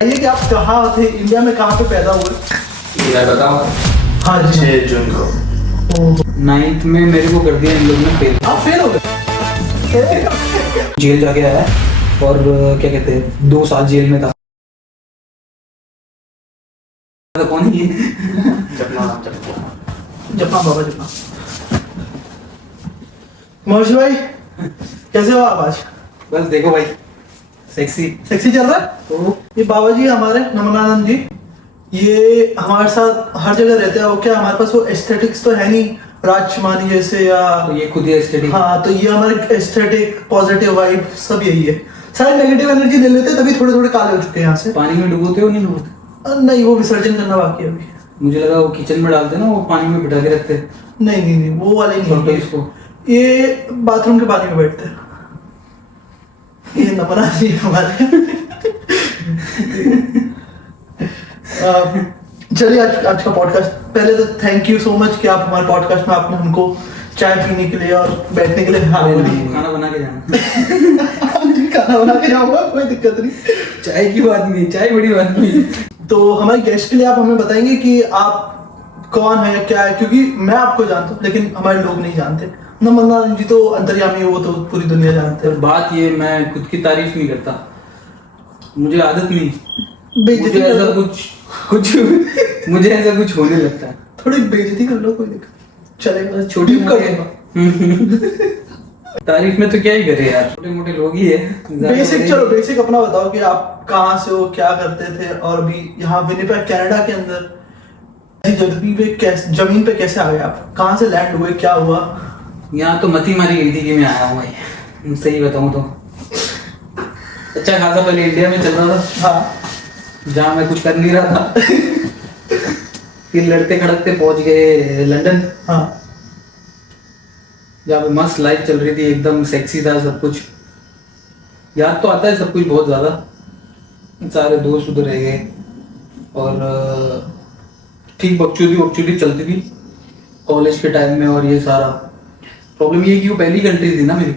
बताइए कि आप कहाँ थे, इंडिया में कहाँ पे पैदा हुए? मैं बताऊं? हाँ जी। 6 जून को 9th में मेरे को कर दिया इन लोगों ने फेल। आप फेल हो गए? जेल जाके आया और क्या कहते हैं 2 साल जेल में था। कौन है ये? जपना जपना बाबा जपना। मोशी भाई कैसे हो आप आज? बस देखो भाई सेक्सी सेक्सी चल रहा है? तो ये बाबा जी हमारे नमनानंद जी, ये हमारे साथ हर जगह रहते हैं। वो क्या हमारे पास वो एस्थेटिक्स तो है नहीं राजमानी जैसे या ये खुद ही एस्थेटिक। हाँ, तो ये हमारे एस्थेटिक पॉजिटिव वाइब सब यही है। सारे नेगेटिव एनर्जी ले लेते तभी थोड़े थोड़े काले हो चुके हैं यहाँ से। पानी में डुबोते हो नहीं डुबोते? नहीं, वो विसर्जन करना बाकी है अभी। मुझे लगा वो किचन में डालते ना, वो पानी में बिठा के रखते। नहीं नहीं नहीं, वो वाले नहीं है। इसको ये बाथरूम के पानी में बैठते हैं। ये नमना जी हमारे। चलिए आज का पॉडकास्ट, पहले तो थैंक यू सो मच कि आप हमारे पॉडकास्ट में आपने हमको चाय पीने के लिए और बैठने के लिए खाना बना के जाना। खाना बना के जाऊंगा, कोई दिक्कत नहीं। चाय की बात नहीं, चाय बड़ी बात नहीं। तो हमारे गेस्ट के लिए आप हमें बताएंगे कि आप कौन है क्या है, क्योंकि मैं आपको जानता हूँ लेकिन हमारे लोग नहीं जानते। नमनानंद जी तो अंतर्यामी है, वो तो पूरी दुनिया जानते पर हैं। बात ये, मैं खुद की तारीफ नहीं करता, मुझे आदत नहीं। बेइज्जती मुझे ऐसा कर लो। कुछ मुझे ऐसा कुछ होने लगता है। थोड़ी बेइज्जती कर लो, कोई दिक्कत चलेगा। छोटी बीप कर दूंगा। तारीफ में तो क्या ही करे यार, छोटे मोटे लोग ही है। बेसिक, चलो बेसिक अपना बताओ कि आप कहाँ से हो, क्या करते थे, और अभी यहाँ विनिपेग कनाडा के अंदर जमीन पे कैसे आ गए आप? कहाँ से लैंड हुए, क्या हुआ? यहाँ तो मती मारी गई थी कि मैं आया हूँ भाई, सही बताऊँ तो। अच्छा खासा पहले इंडिया में चल रहा था। हाँ, जहाँ मैं कुछ कर नहीं रहा था। फिर लड़ते खड़कते पहुंच गए लंदन, हाँ, जहाँ पे मस्त लाइफ चल रही थी, एकदम सेक्सी था सब कुछ। याद तो आता है सब कुछ बहुत ज्यादा। सारे दोस्त उधर रह गए और ठीक बकचोदी चलती थी कॉलेज के टाइम में। और ये सारा प्रॉब्लम ये कि वो पहली कंट्री थी ना मेरी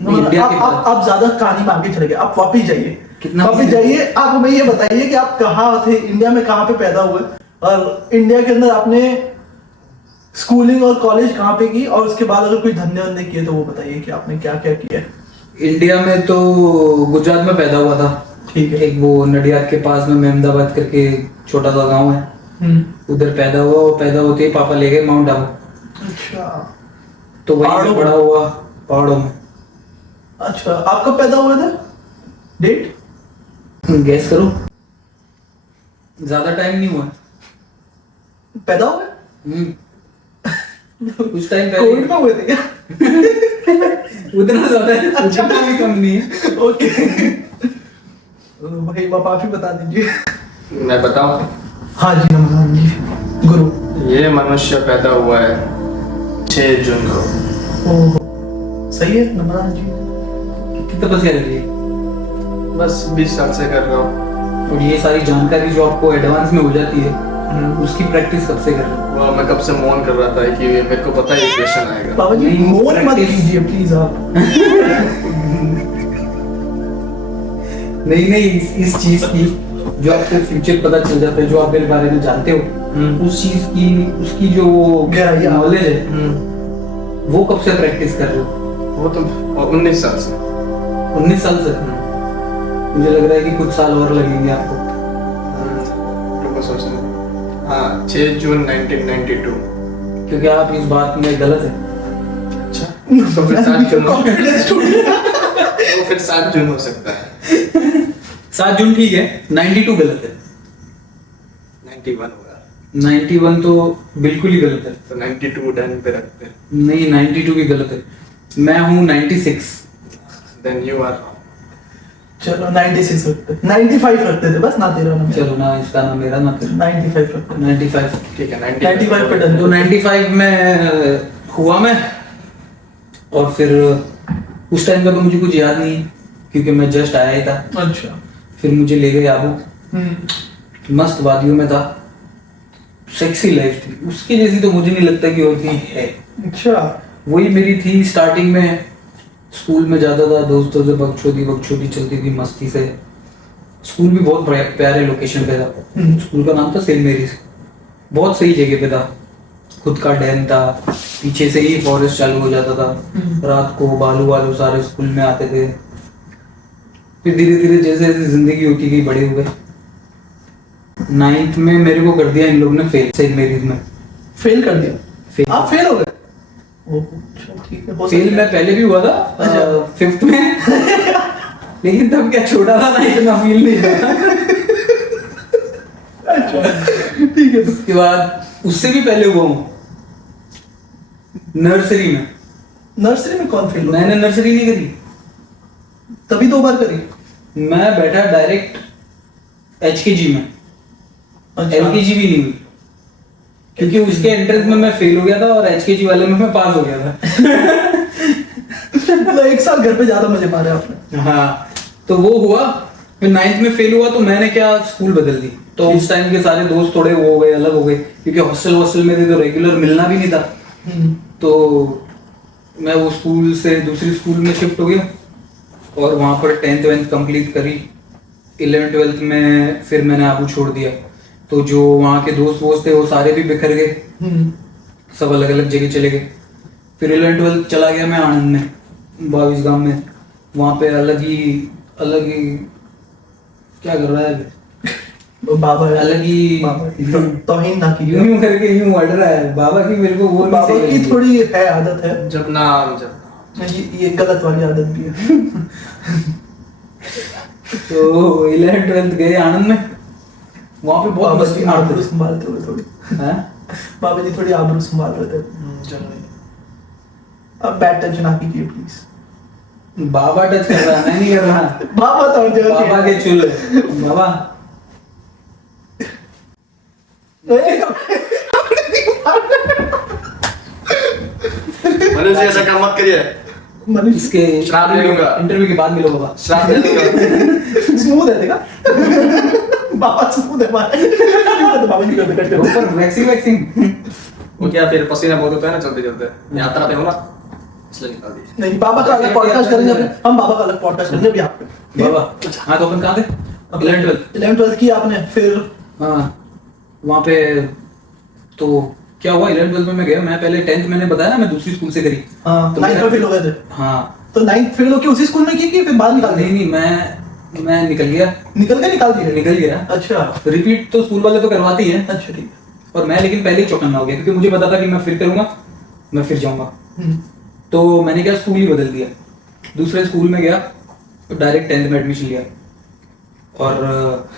इंडिया के बाद। आप ज्यादा कहानी में आगे चले गए, आप वापिस जाइए। कितना वापिस जाइए, आप हमें ये बताइए कि आप कहाँ थे, इंडिया में कहाँ पे पैदा हुए, और इंडिया के अंदर आपने स्कूलिंग और कॉलेज कहाँ पे की, और उसके बाद अगर कोई धंधे वंधे किए तो वो बताइए कि आपने क्या क्या किया। इंडिया में तो गुजरात में पैदा हुआ था। ठीक है। एक वो नडियाद के पास में मेहमदाबाद करके छोटा सा गांव है, उधर पैदा हुआ। और पैदा होते ही पापा ले गए माउंट आबू। अच्छा, तो वहीं बड़ा हुआ पहाड़ों में। अच्छा, आप कब पैदा हुए थे? डेट गैस करो, ज्यादा टाइम नहीं हुआ। पैदा हुए कुछ टाइम कोविड पहले। में हुए थे क्या? उतना ज्यादा है, उतना भी कम नहीं है। ओके। भाई बाप आप ही बता दीजिए। मैं बताऊं? हाँ जी नमस्कार जी गुरु। ये मनुष्य पैदा हुआ है 6 जून को। ओह, सही है नमस्कार जी। कितनी तपस्या कर रही है? बस 20 साल से कर रहा हूँ। और ये सारी जानकारी जो आपको एडवांस में हो जाती है, उसकी प्रैक्टिस कब से कर रहे हो? वो मैं कब से मौन कर रहा था कि मेरे को पता है ये क्वेश्चन आएगा। बाबा जी नहीं, मौन मत practice- कीजिए प्लीज आप। नहीं इस चीज की जो आपको फ्यूचर पता चल जाता है, जो आप मेरे बारे में जानते हो, उस चीज की उसकी जो गहराई नॉलेज है, वो कब से प्रैक्टिस कर रहे हो? वो तो 19 साल से। 19 साल से? मुझे लग रहा है कि कुछ साल और लगेंगे आपको। रुको सोचने। हाँ, 6 जून 1992। क्योंकि आप इस बात में गलत है। अच्छा, तो फिर 7 जून कॉन्फिडेंस टूट गया। तो फिर 7 जून हो सकता है। 7 जून ठीक है, 92 गलत है। 91 होगा 91 तो बिल्कुल ही गलत है। तो 92 डन पे रखते हैं। नहीं 92 भी गलत है। मैं हूँ 96। Then you are. चलो 96 रखते, 95 रखते थे बस, ना तेरा ना मेरा। चलो ना इसका ना मेरा ना तेरा। 95 रखते। 95 ठीक है 95 पे डन। तो 95 में हुआ मैं। और फिर उस टाइम का तो मुझे कुछ याद नहीं क्योंकि मैं जस्ट आया ही था। अच्छा। फिर मुझे ले गए आबू, मस्त वादियों में था, सेक्सी लाइफ थी, उसकी जैसी तो मुझे नहीं लगता कि और भी है। अच्छा, वही मेरी थी स्टार्टिंग में। स्कूल में जाता था, दोस्तों से बकचोदी चलती थी मस्ती से। स्कूल भी बहुत प्यारे लोकेशन पे था। स्कूल का नाम था सेंट मेरीज। बहुत सही जगह पे था, खुद का डैम था, पीछे से ही फॉरेस्ट चालू हो जाता था। रात को बालू वालू सारे स्कूल में आते थे। फिर धीरे धीरे जैसे जैसे जिंदगी होती गई, बड़े हुए। 9th में मेरे को कर दिया इन लोग ने फेल, सेंट मेरीज में। फेल कर दिया? फेल। आप फेल हो गए? ओह, अच्छा, ठीक है। हो फेल सकता मैं है। पहले भी हुआ था, अच्छा। 5th में। लेकिन तब क्या छोटा था ना, इतना फील नहीं था। अच्छा, ठीक है। उसके बाद उससे भी पहले हुआ हूँ नर्सरी में। नर्सरी में कौन फेल हो? मैंने नर्सरी नहीं करी, तभी 2 बार करी? मैं बैठा डायरेक्ट HKG में। अच्छा। LKG भी नहीं हुई, क्योंकि उसके एंट्रेंस में मैं फेल हो गया था और HKG वाले में मैं पास हो गया था। मतलब 1 साल घर पे ज्यादा मजे मारे आपने। हाँ, तो वो हुआ। फिर 9th में फेल हुआ तो मैंने क्या, स्कूल बदल दी। तो उस टाइम के सारे दोस्त थोड़े वो हो गए, अलग हो गए, क्योंकि हॉस्टल में थे तो रेगुलर मिलना भी नहीं था। तो मैं वो स्कूल से दूसरी स्कूल में शिफ्ट हो गया और वहाँ पर 10th 11th कंप्लीट करी। 11th 12th में फिर मैंने आबू छोड़ दिया। तो जो वहाँ के दोस्त थे वो सारे भी बिखर गए, सब अलग अलग जगह चले गए। फिर 11th 12th चला गया मैं आनंद में, 22 गांव में। वहाँ पे अलग ही क्या कर रहा है अभी? बाबा है। अलग ही तौहीन ना कीजिए। यूं करके यूं अड़ रहा है बाबा की, मेरे को वो नहीं बाबा सही की लगी। थोड़ी है आदत है, जब नाम जब ये गलत वाली आदत भी है। तो 11th 12th गए आनंद में, वहाँ पे बहुत बाबा मस्ती जी मारते आबरू थे। संभालते हुए थोड़ी। हैं? बाबा जी थोड़ी आबरू संभाल रहे थे। चलो अब बैड टच ना कीजिए प्लीज। बाबा टच कर रहा है, मैं नहीं कर रहा। बाबा तो जो बाबा के चुल बाबा। मनुष्य ऐसा काम मत करिए, मनुष्य इसके श्राप ले लूंगा। इंटरव्यू के बाद मिलो बाबा। श्राप दे दूंगा। स्मूथ है देखा। बाबा स्मूथ है हमारे। बाबा जी कर दे ऊपर वैक्सिंग वो क्या, फिर पसीना बहुत होता है ना चलते चलते, यात्रा पे हो ना, इसलिए निकाल दिए। नहीं, बाबा का अलग पॉडकास्ट करेंगे अभी। हम बाबा का अलग पॉडकास्ट करेंगे अभी आप पे। बाबा। हाँ, तो अपन कहाँ थे? 11th 12th। 11th 12th की आपने, फिर हाँ, वहाँ पे तो क्या हुआ, 11th 12th में मैं गया। मैं पहले 10th मैंने बताया ना, मैं दूसरी स्कूल से करी। हाँ, तो 9th में फेल हो गए थे। हाँ, तो 9th फेल होके उसी स्कूल में की कि फिर बाहर निकाल नहीं दिए? नहीं, मैं निकल गया। निकाल दिए? निकल गया। अच्छा रिपीट तो स्कूल वाले तो करवाते ही हैं, अच्छा, ठीक है। और मैं लेकिन पहले ही चौकन्ना हो गया, क्योंकि मुझे पता था कि मैं फिर करूंगा, मैं फिर जाऊंगा। हम्म, तो मैंने क्या, स्कूल ही बदल दिया। दूसरे स्कूल में गया तो डायरेक्ट 10th में एडमिशन लिया, और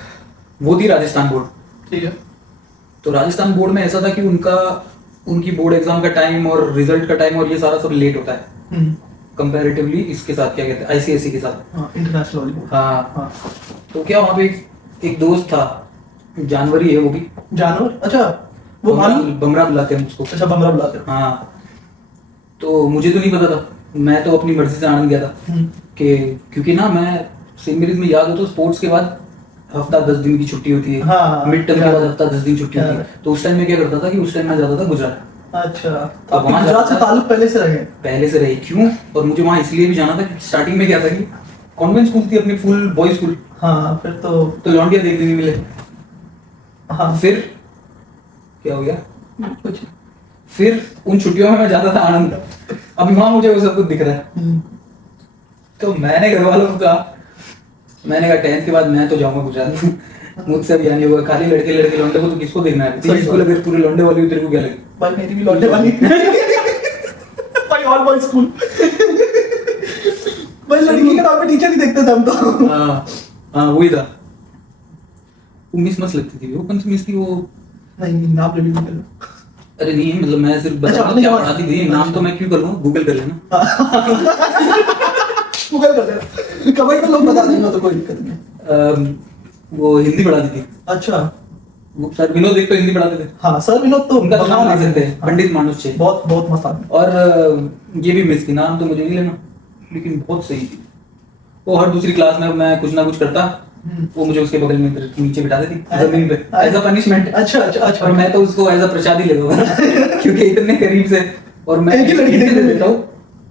वो थी राजस्थान बोर्ड। ठीक है। तो राजस्थान बोर्ड में ऐसा था कि उनकी बोर्ड एग्जाम का टाइम और रिजल्ट का टाइम और ये सारा सब लेट होता है कंपैरेटिवली इसके साथ, क्या कहते हैं, ICSE के साथ। हाँ, इंटरनेशनल वाली बोर्ड। हाँ, हाँ, तो क्या वहाँ पे एक दोस्त था, जानवरी है वो भी, जानवर। अच्छा, वो भालू। बमरा बुलाते हैं उसको। अच्छा, बमरा बुलाते हो। हाँ, तो मुझे तो नहीं पता था, मैं तो अपनी मर्जी से आनंद गया था कि क्योंकि ना मैं सेंट मेरीज में, याद हो तो स्पोर्ट्स के बाद हफ्ता 10 दिन की छुट्टी होती है। हाँ, मिड टर्म के याद बाद है। हफ्ता 10 दिन छुट्टी होती याद है। तो उस टाइम में क्या करता था कि उस टाइम मैं जाता था गुजरात। अच्छा, तो आपके वहाँ गुजरात से जाता था। ताल्लुक पहले से रहे? पहले से रही। क्यों? और मुझे वहाँ इसलिए भी जाना था कि स्टार्टिंग में क्या था कि कॉन्वेंट स्कूल थी अपनी, फुल बॉय स्कूल। हाँ, फिर तो लौंडिया देखने नहीं मिले। हाँ, फिर क्या हो गया, कुछ। फिर उन छुट्टियों में मैं जाता था आनंद। अभी वहाँ मुझे वो सब कुछ दिख रहा है। तो मैंने घर वालों को कहा, मैंने कहा 10th के बाद मैं तो जाऊंगा गुजरात। मुझसे अब यानी होगा, खाली लड़के लौंडे को तो किसको देखना है? तेरी स्कूल अगर पूरे लौंडे वाली हुई, तेरे को क्या लगे? भाई मेरी भी लौंडे वाली। भाई ऑल बॉयज स्कूल। भाई लड़की के नाम पे टीचर ही देखते थे हम तो। हाँ, वही था। वो मिस मस्त लगती थी। वो कौन सी मिस थी वो? नहीं, नाम ले लीजिए पहले। अरे नहीं, मतलब मैं सिर्फ बता अच्छा, रहा हूँ आपने क्या जवाब- पढ़ाती थी। नाम तो मैं क्यों कर लूँ, गूगल कर लेना। गूगल कर देना, कमेंट में लोग बता देंगे, तो कोई दिक्कत नहीं। वो हिंदी पढ़ाती थी। अच्छा, वो सर विनोद देख तो हिंदी पढ़ाते थे। हाँ सर विनोद तो उनका तो नाम भगवान ले सकते आते हैं, पंडित मानुष चे। बहुत बहुत मस्त आदमी। और ये भी मिस थी, नाम तो मुझे नहीं लेना, लेकिन बहुत सही थी वो। हर दूसरी क्लास में मैं कुछ ना कुछ करता, वो मुझे उसके बगल में नीचे बिठा देती जमीन पे एज अ पनिशमेंट। अच्छा अच्छा अच्छा। और मैं तो उसको एज अ प्रसाद ही लेता था क्योंकि इतने करीब से। और मैं एक ही लड़की देखने देखने देता हूँ,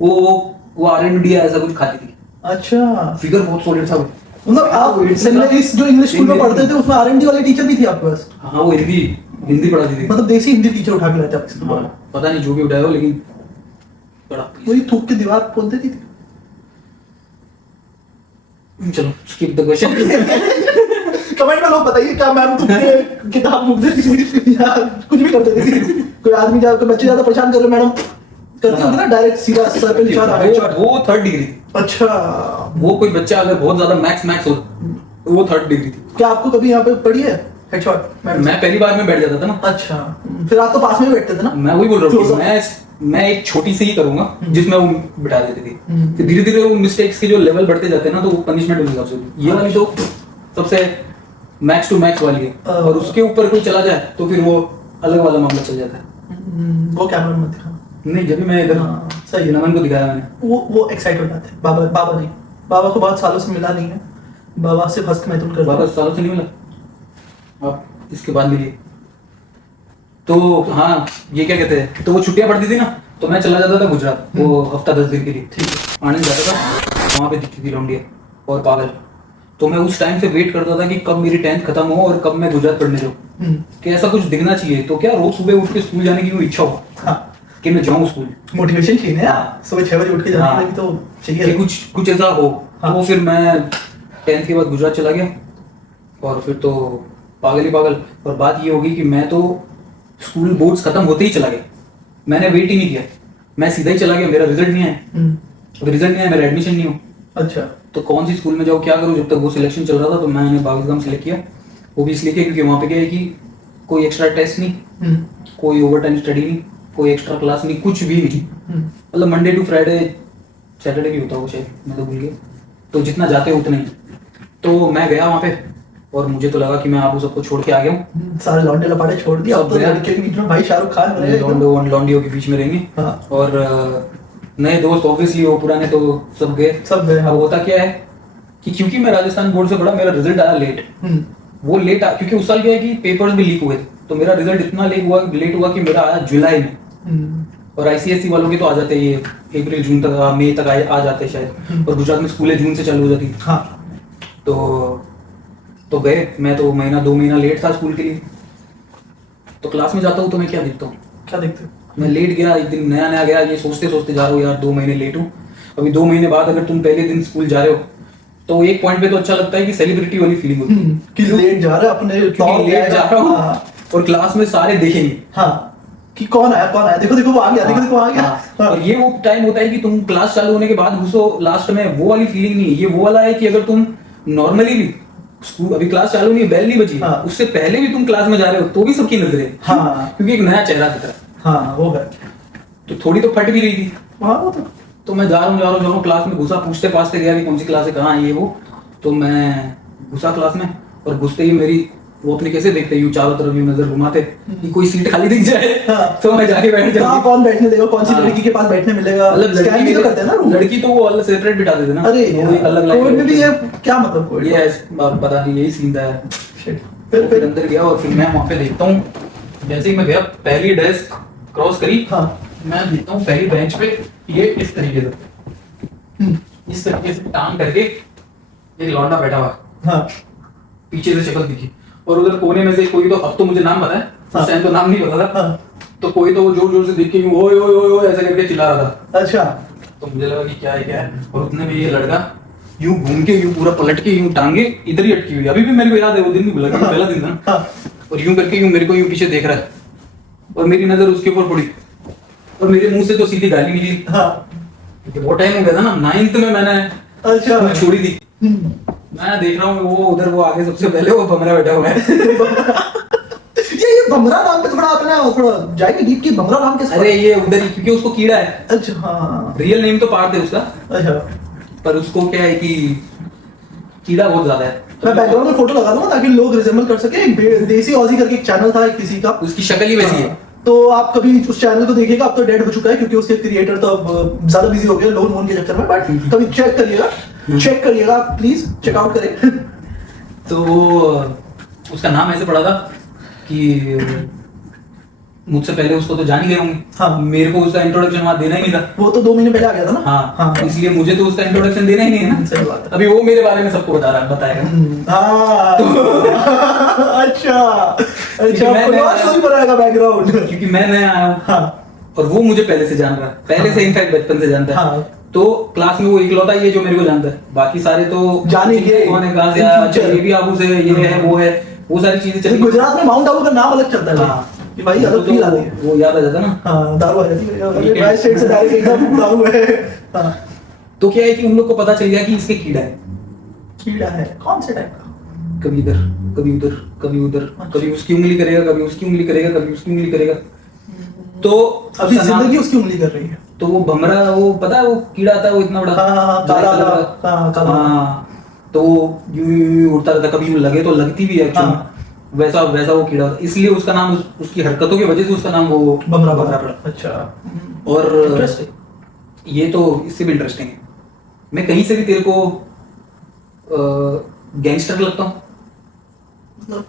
वो RND ऐसा कुछ खाती थी। अच्छा, फिगर बहुत सॉलिड था वो। मतलब आप सेमिनारीज जो इंग्लिश स्कूल में पढ़ते थे उसमें R&D वाले टीचर भी थे आपके पास? हाँ, वो हिंदी पढ़ाती थी। मतलब देसी हिंदी टीचर उठा के लाते आप इसके बाद? पता नहीं जो भी उठाया हो, लेकिन बड़ा वही थूक के दीवार बोल देती थी। चलो स्किप द क्वेश्चन। कमेंट में लोग बताइए क्या मैम तुमने किताब मुक देती थी या कुछ भी कर देती थी? कोई आदमी ज्यादा, कोई बच्चे ज्यादा परेशान कर रहे मैडम करती होगी ना, डायरेक्ट सीधा सर पे निशान आ गया। वो 3rd डिग्री। अच्छा, वो कोई बच्चा अगर बहुत ज्यादा मैक्स हो तो वो 3rd डिग्री थी। क्या आपको कभी यहाँ पे पड़ी है हेडशॉट? मैं पहली बार में बैठ जाता था ना। अच्छा, फिर आप तो पास में ही बैठते थे ना? मैं वही बोल रहा हूँ Close कि मैं एक छोटी सी ही करूंगा जिसमें वो बिठा देती थी। हम्म। फिर धीरे धीरे वो मिस्टेक्स के जो लेवल बढ़ते जाते हैं ना, तो वो पनिशमेंट उस हिसाब से होती है। ये वाली तो सबसे मैक्स टू मैक्स वाली है, और उसके ऊपर कोई चला जाए तो फिर वो अलग वाला मामला चल जाता है। वो कैमरा मत दिखा। नहीं, जब भी मैं इधर हाँ, सही है। नमन को दिखाया मैंने, वो एक्साइट हो जाते हैं। बाबा नहीं, बाबा को बहुत सालों से मिला नहीं है। बाबा से फर्स्ट मैथुन कर बाबा सालों से नहीं मिला, आप इसके बाद मिलिए। तो हाँ, ये क्या कहते हैं, तो वो छुट्टियां पड़ती थी ना, तो मैं चला जाता था गुजरात, वो हफ्ता 10 दिन के लिए। ठीक है। आनंद जाता था, वहाँ पे दिखती थी लौंडिया और पागल। तो मैं उस टाइम से वेट करता था कि कब मेरी 10th खत्म हो और कब मैं गुजरात पढ़ने जाऊँ, कि ऐसा कुछ दिखना चाहिए। तो क्या रोज सुबह उठ के स्कूल जाने की इच्छा हो हाँ, कि मैं जाऊँ स्कूल, मोटिवेशन चाहिए ना। हाँ। सुबह 6 बजे उठ के जाने हाँ। के लिए भी तो कि चाहिए। कुछ ऐसा हो। हाँ। तो फिर मैं 10th के बाद गुजरात चला गया, और फिर तो पागल ही पागल। और बात ये होगी कि मैं तो स्कूल बोर्ड्स खत्म होते ही चला गया, मैंने वेट ही नहीं किया, मैं सीधा ही चला गया। मेरा रिजल्ट नहीं आया, अब रिजल्ट नहीं आया, मेरा एडमिशन नहीं हो। अच्छा, तो कौन सी स्कूल में जाऊँ, क्या करूँ, जब तक वो सिलेक्शन चल रहा था। तो मैंने बागीगाम सेलेक्ट किया। वो भी इसलिए किया क्योंकि वहाँ पे क्या है कि कोई एक्स्ट्रा टेस्ट नहीं, कोई ओवर टाइम स्टडी नहीं, कोई एक्स्ट्रा क्लास नहीं, कुछ भी नहीं। मतलब मंडे टू फ्राइडे, सैटरडे भी होता हो शायद, मैं तो भूल गया। तो जितना जाते हो उतना ही। तो मैं गया वहाँ पे, और मुझे तो लगा कि मैं आप सबको छोड़ के आ गया हूँ। सारे लौंडे लपाटे छोड़ दिया। अब सब तो गया। लड़के के बीच में भाई शाहरुख खान बने एकदम। लॉन्डियो के बीच में रहेंगे। हाँ। और नए दोस्त ऑब्वियसली, वो पुराने तो सब गए। सब गए, हाँ। अब होता क्या है कि क्योंकि मैं राजस्थान बोर्ड से पढ़ा, मेरा रिजल्ट आया लेट। वो लेट क्योंकि उस साल क्या है कि पेपर्स भी लीक हुए थे, तो मेरा रिजल्ट इतना लेट हुआ कि मेरा आया जुलाई में। और ICSE वालों के तो आ जाते हैं ये अप्रैल जून तक, मई तक आ जाते हैं शायद। और गुजरात में स्कूलें जून से चालू हो जाती। हाँ। तो गए, मैं तो 2 महीना लेट था स्कूल के लिए। तो क्लास में जाता हूँ तो मैं क्या देखता हूँ, क्या देखते हो? मैं लेट गया, एक दिन नया गया, ये सोचते सोचते जा रहा हूँ यार 2 महीने लेट हूँ। अभी 2 महीने बाद अगर तुम पहले दिन स्कूल जा रहे हो, तो एक पॉइंट पे तो अच्छा लगता है कि सेलिब्रिटी वाली फीलिंग होती है कि लेट जा रहा है अपने क्योंकि लेट जा रहा हूँ, और क्लास में सारे देखेंगे। हाँ, कि कौन आया, देखो वो आ गया, देखो वो आ गया। हाँ। और ये वो टाइम होता है कि तुम क्लास चालू होने के बाद घुसो लास्ट में, वो वाली फीलिंग नहीं है। ये वो वाला है कि अगर तुम नॉर्मली भी स्कूल, अभी क्लास चालू नहीं, बेल नहीं बजी, हाँ। उससे पहले भी तुम क्लास में जा रहे हो तो भी सबकी नजरें, हाँ। क्योंकि एक नया चेहरा दिख रहा है। हाँ, वो है। तो थोड़ी तो फट भी रही थी। हाँ, वो तो मैं जा रहा हूँ क्लास में घुसा, पूछते पाछते गया कि कौन सी क्लास है, कहाँ है ये वो। तो मैं घुसा क्लास में, और घुसते ही मेरी वो अपने कैसे देखते यूं चारों तरफ यूं नजर घुमाते कि कोई सीट खाली दिख जाए। हाँ। तो मैं जाके बैठ कहाँ जाऊँ। कौन बैठने देगा, कौन सी हाँ। लड़की के पास बैठने मिलेगा। मतलब स्कैम भी तो करते हैं ना रूम। लड़की तो वो अलग सेपरेट बिठा देते ना। अरे वो एक अलग लाइन कोविड में भी ये क्या मतलब कोविड? ये पता नहीं, यही सीन था। फिर अंदर गया, और फिर मैं वहाँ पे देखता हूँ, जैसे ही मैं गया पहली डेस्क क्रॉस करी, हाँ। मैं देखता हूँ पहली बेंच पे ये इस तरीके से, इस तरीके से टांग करके एक लौंडा बैठा हुआ, हाँ। पीछे से शक्ल दिखी। और उधर कोने में से कोई, तो अब तो मुझे नाम पता है, हाँ। उस टाइम तो नाम नहीं पता था। हाँ। तो कोई तो जोर जोर से देख के ओए ओए ओए ओए ऐसे करके चिल्ला रहा था। अच्छा। तो मुझे लगा कि क्या है। और उतने में ये लड़का यूं घूम के यूं पूरा पलट के यूं टांगे इधर ही अटकी हुई, अभी भी मेरे को याद है वो दिन भी भुला, पहला दिन था ना। हाँ। और यूं करके यूं मेरे को यूं पीछे देख रहा है, और मेरी नजर उसके ऊपर पड़ी, और मेरे मुंह से तो सीधी गाली निकली। हाँ। क्योंकि बहुत टाइम हो गया था ना, 9th में मैंने अच्छा। स्कूल छोड़ी थी। मैं देख रहा हूँ वो उधर, वो आगे सबसे पहले वो भमरा बैठा हुआ है। ये भमरा नाम पे थोड़ा अपना थोड़ा जाएंगे डीप की, भमरा नाम कैसे? अरे ये उधर ही, क्योंकि उसको कीड़ा है। अच्छा। हाँ। रियल नेम तो पार्थ है उसका, अच्छा। पर उसको क्या है कि कीड़ा बहुत ज्यादा है। मैं बैकग्राउंड में फोटो लगा दूंगा ताकि लोग रिजेंबल कर सके। एक देसी ऑजी करके एक चैनल था एक किसी का, उसकी शक्ल ही वैसी है। तो आप कभी उस चैनल को देखिएगा। अब तो डेड हो चुका है क्योंकि उसके क्रिएटर तो अब ज्यादा बिजी हो गए लोन वोन के चक्कर में, बट कभी चेक करिएगा प्लीज, चेकआउट करें। तो उसका नाम ऐसे पड़ा था कि मुझसे पहले उसको तो जान ही गए होंगे। हाँ। मेरे को उसका इंट्रोडक्शन वहां देना ही नहीं था। वो तो 2 महीने पहले आ गया था ना। हाँ, हाँ। इसलिए मुझे तो उसका इंट्रोडक्शन देना ही नहीं है ना। सही बात है। अभी वो मेरे बारे में सबको बताएगा। हाँ। अच्छा अच्छा, मैं कोई और स्टोरी बनाएगा बैकग्राउंड। क्योंकि मैं नया आया हूँ हाँ और वो मुझे पहले से जान रहा है, पहले से इनफैक्ट बचपन से जानता है। हाँ। तो क्लास में वो इकलौता ही है जो मेरे को जानता है, बाकी सारे तो जान ही गए। कौन है, कहाँ से In आया, future। ये भी आबू से, ये है वो है, वो सारी चीजें चली। गुजरात में माउंट आबू का नाम अलग चलता है हाँ। कि भाई अलग फील आती है। वो याद आ जाता ना। हाँ, दारू आ जाती है भाई, स्टेट से डायरेक्ट एकदम दारू है। हाँ। तो क्या है कि उन लोग को पता चल गया कि इसके कीड़ा है, कीड़ा है कौन से टाइप का? कभी इधर कभी उधर कभी उधर, कभी उसकी उंगली करेगा, कभी उसकी उंगली करेगा, कभी उसकी उंगली करेगा। तो अभी उसका नाम- जिंदगी उसकी उंगली कर रही है। तो वो भमरा, वो पता है वो कीड़ा आता है वो इतना बड़ा, हाँ, काला वाला, हाँ, काला। हाँ, तो वो यूं उड़ता रहता, कभी यूं लगे तो लगती भी है actually। हाँ। वैसा वैसा वो कीड़ा होता है। इसलिए उसका नाम उसकी हरकतों की वजह से उसका नाम वो बमरा बमरा पड़ा। पड़ा। अच्छा। और Interesting। ये तो इससे भी इंटरेस्टिंग है, मैं कहीं से भी तेरे को गैंगस्टर लगता हूँ। मतलब